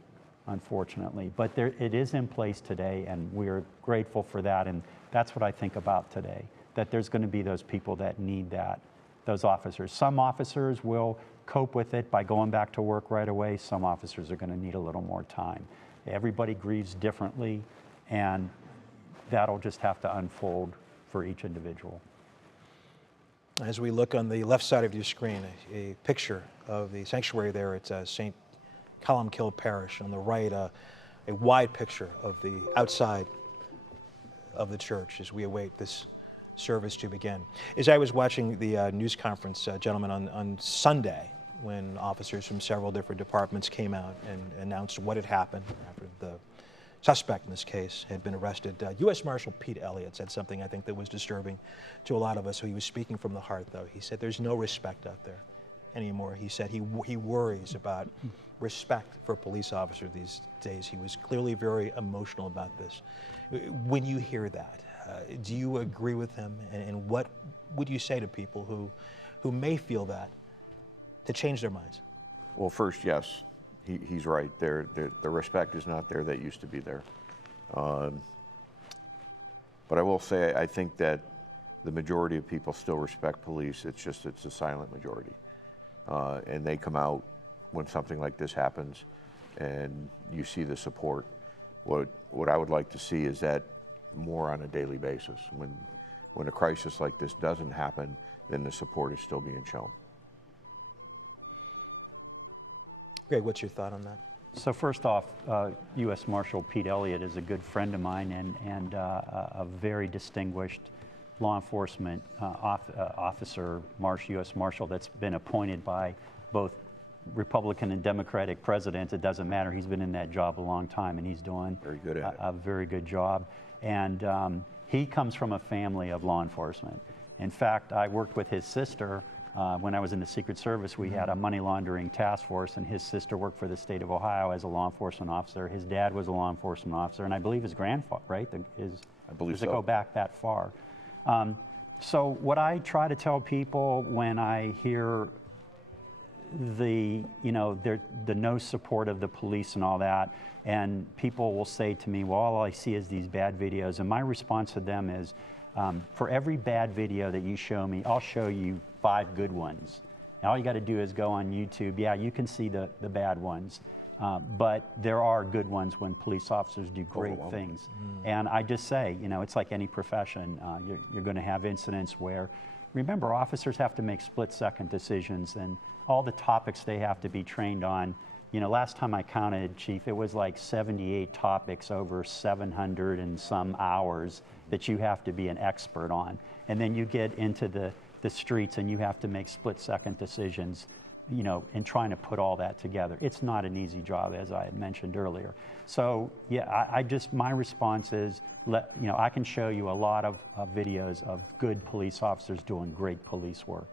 unfortunately, but it is in place today, and we're grateful for that. And that's what I think about today, that there's going to be those people that need that, those officers. Some officers will cope with it by going back to work right away. Some officers are going to need a little more time. Everybody grieves differently, and that'll just have to unfold for each individual. As we look on the left side of your screen, a picture of the sanctuary there at St. Columbkille Parish. On the right, a wide picture of the outside of the church as we await this service to begin. As I was watching the news conference, gentlemen, on Sunday, when officers from several different departments came out and announced what had happened after the suspect in this case had been arrested, U.S. Marshal Pete Elliott said something I think that was disturbing to a lot of us. He was speaking from the heart, though. He said there's no respect out there anymore. He said he worries about respect for police officers these days. He was clearly very emotional about this. When you hear that, do you agree with him? And what would you say to people who may feel that to change their minds? Well, first, yes, he's right. The respect is not there that used to be there. But I will say I think that the majority of people still respect police. It's just it's a silent majority. And they come out when something like this happens and you see the support. What I would like to see is that more on a daily basis. When a crisis like this doesn't happen, then the support is still being shown. Greg, what's your thought on that? So first off, U.S. Marshal Pete Elliott is a good friend of mine and a very distinguished law enforcement officer, U.S. Marshal, that's been appointed by both Republican and Democratic presidents. It doesn't matter. He's been in that job a long time, and he's doing a very good job. And he comes from a family of law enforcement. In fact, I worked with his sister when I was in the Secret Service. We had a money laundering task force, and his sister worked for the state of Ohio as a law enforcement officer. His dad was a law enforcement officer, and I believe his grandfather, right? I believe so. Does it go back that far? So what I try to tell people when I hear the no support of the police and all that, and people will say to me, well, all I see is these bad videos, and my response to them is, for every bad video that you show me, I'll show you 5 good ones. And all you got to do is go on YouTube. Yeah, you can see the bad ones, but there are good ones when police officers do great things. And I just say, it's like any profession. You're going to have incidents where, remember, officers have to make split-second decisions, and all the topics they have to be trained on. Last time I counted, Chief, it was like 78 topics over 700 and some hours that you have to be an expert on. And then you get into the streets and you have to make split-second decisions, in trying to put all that together. It's not an easy job, as I had mentioned earlier. So, yeah, my response is, I can show you a lot of videos of good police officers doing great police work.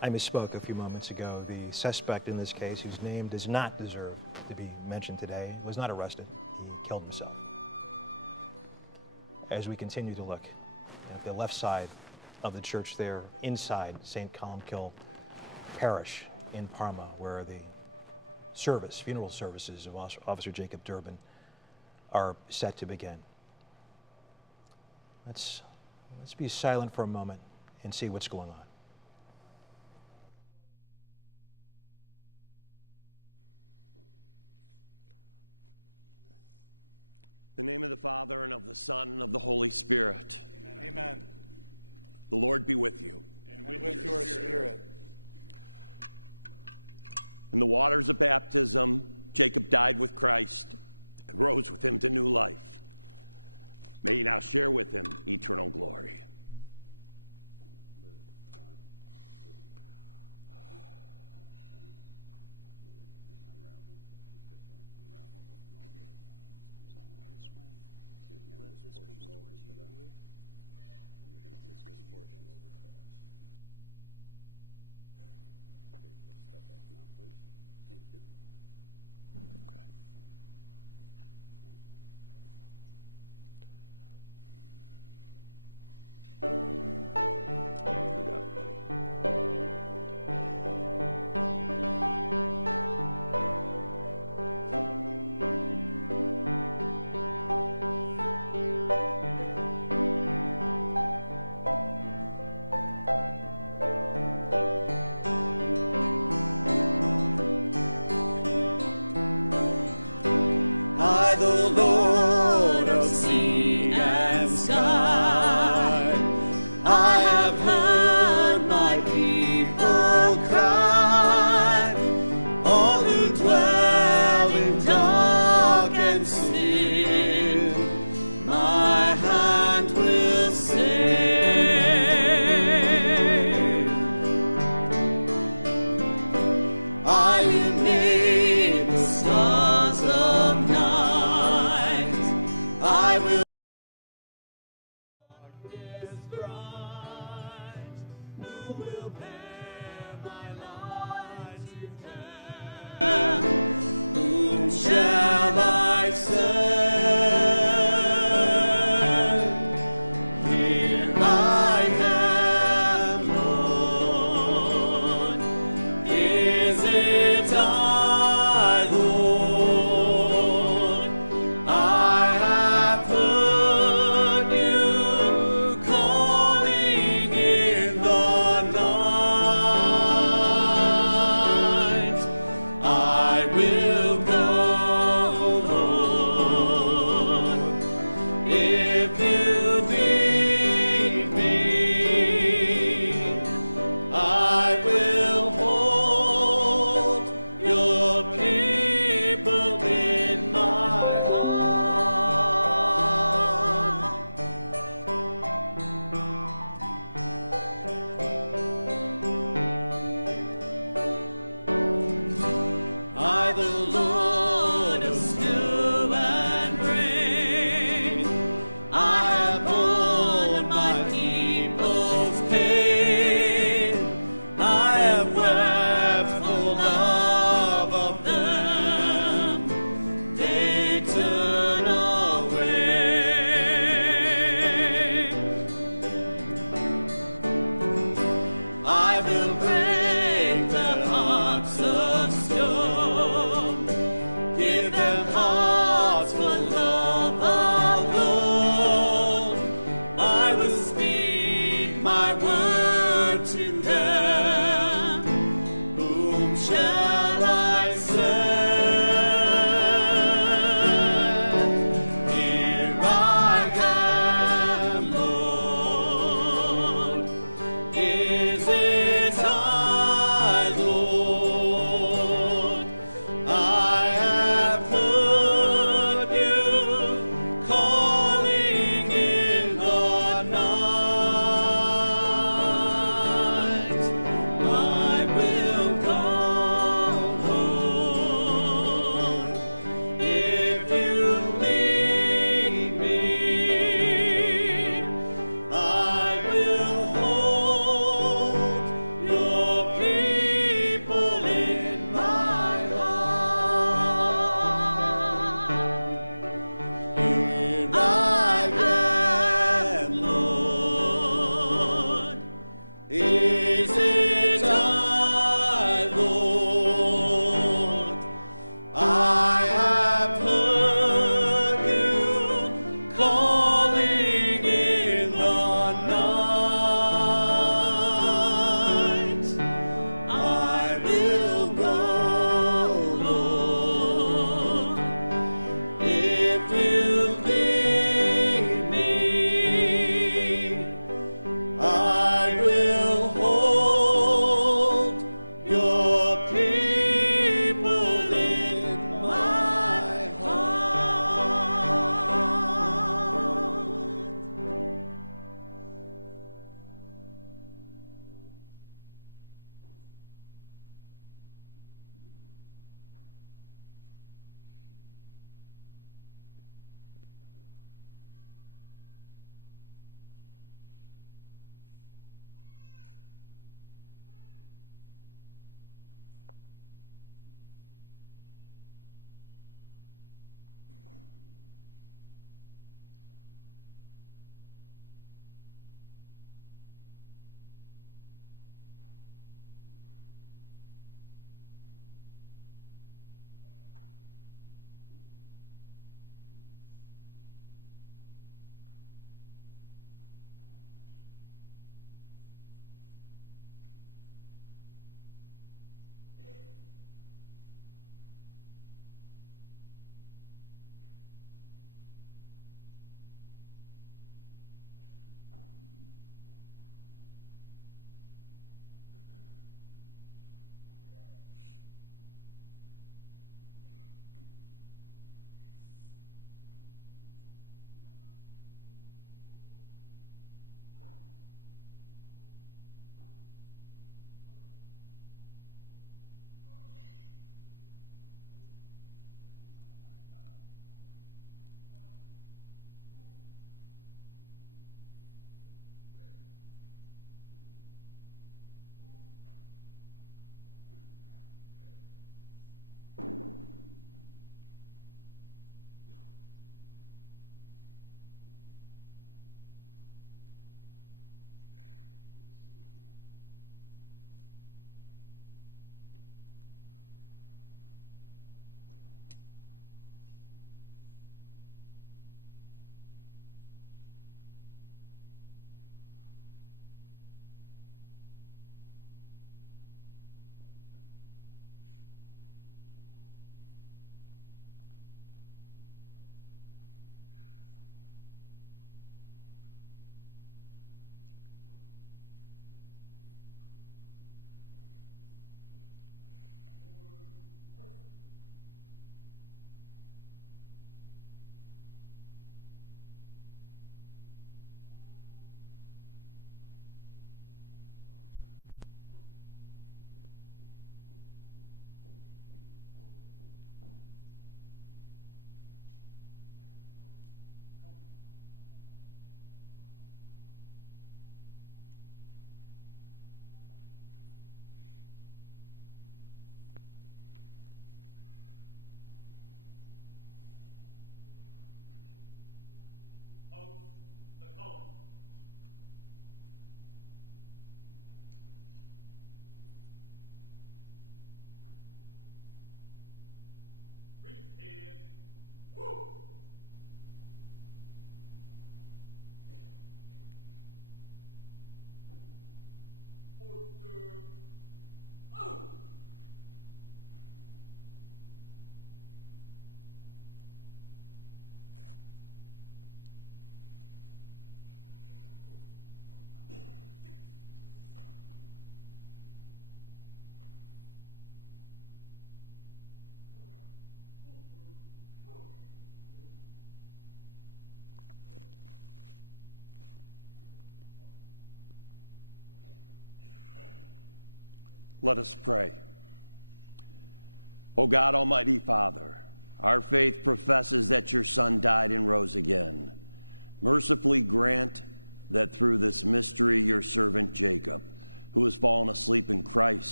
I misspoke a few moments ago. The suspect in this case, whose name does not deserve to be mentioned today, was not arrested. He killed himself. As we continue to look at the left side of the church there, inside St. Columbkille Parish in Parma, where the funeral services of Officer Jacob Derbin are set to begin. Let's be silent for a moment and see what's going on.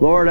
Lord,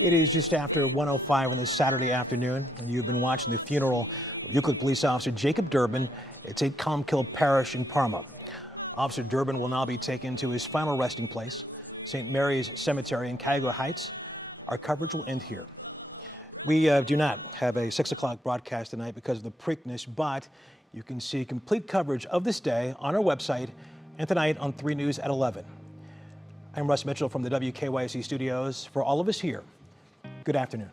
It is just after 1:05 on this Saturday afternoon, and you've been watching the funeral of Euclid police officer Jacob Derbin at St. Columbkille Parish in Parma. Officer Derbin will now be taken to his final resting place, St. Mary's Cemetery in Cuyahoga Heights. Our coverage will end here. We do not have a 6 o'clock broadcast tonight because of the Preakness, but you can see complete coverage of this day on our website and tonight on 3 News at 11. I'm Russ Mitchell from the WKYC studios. For all of us here, good afternoon.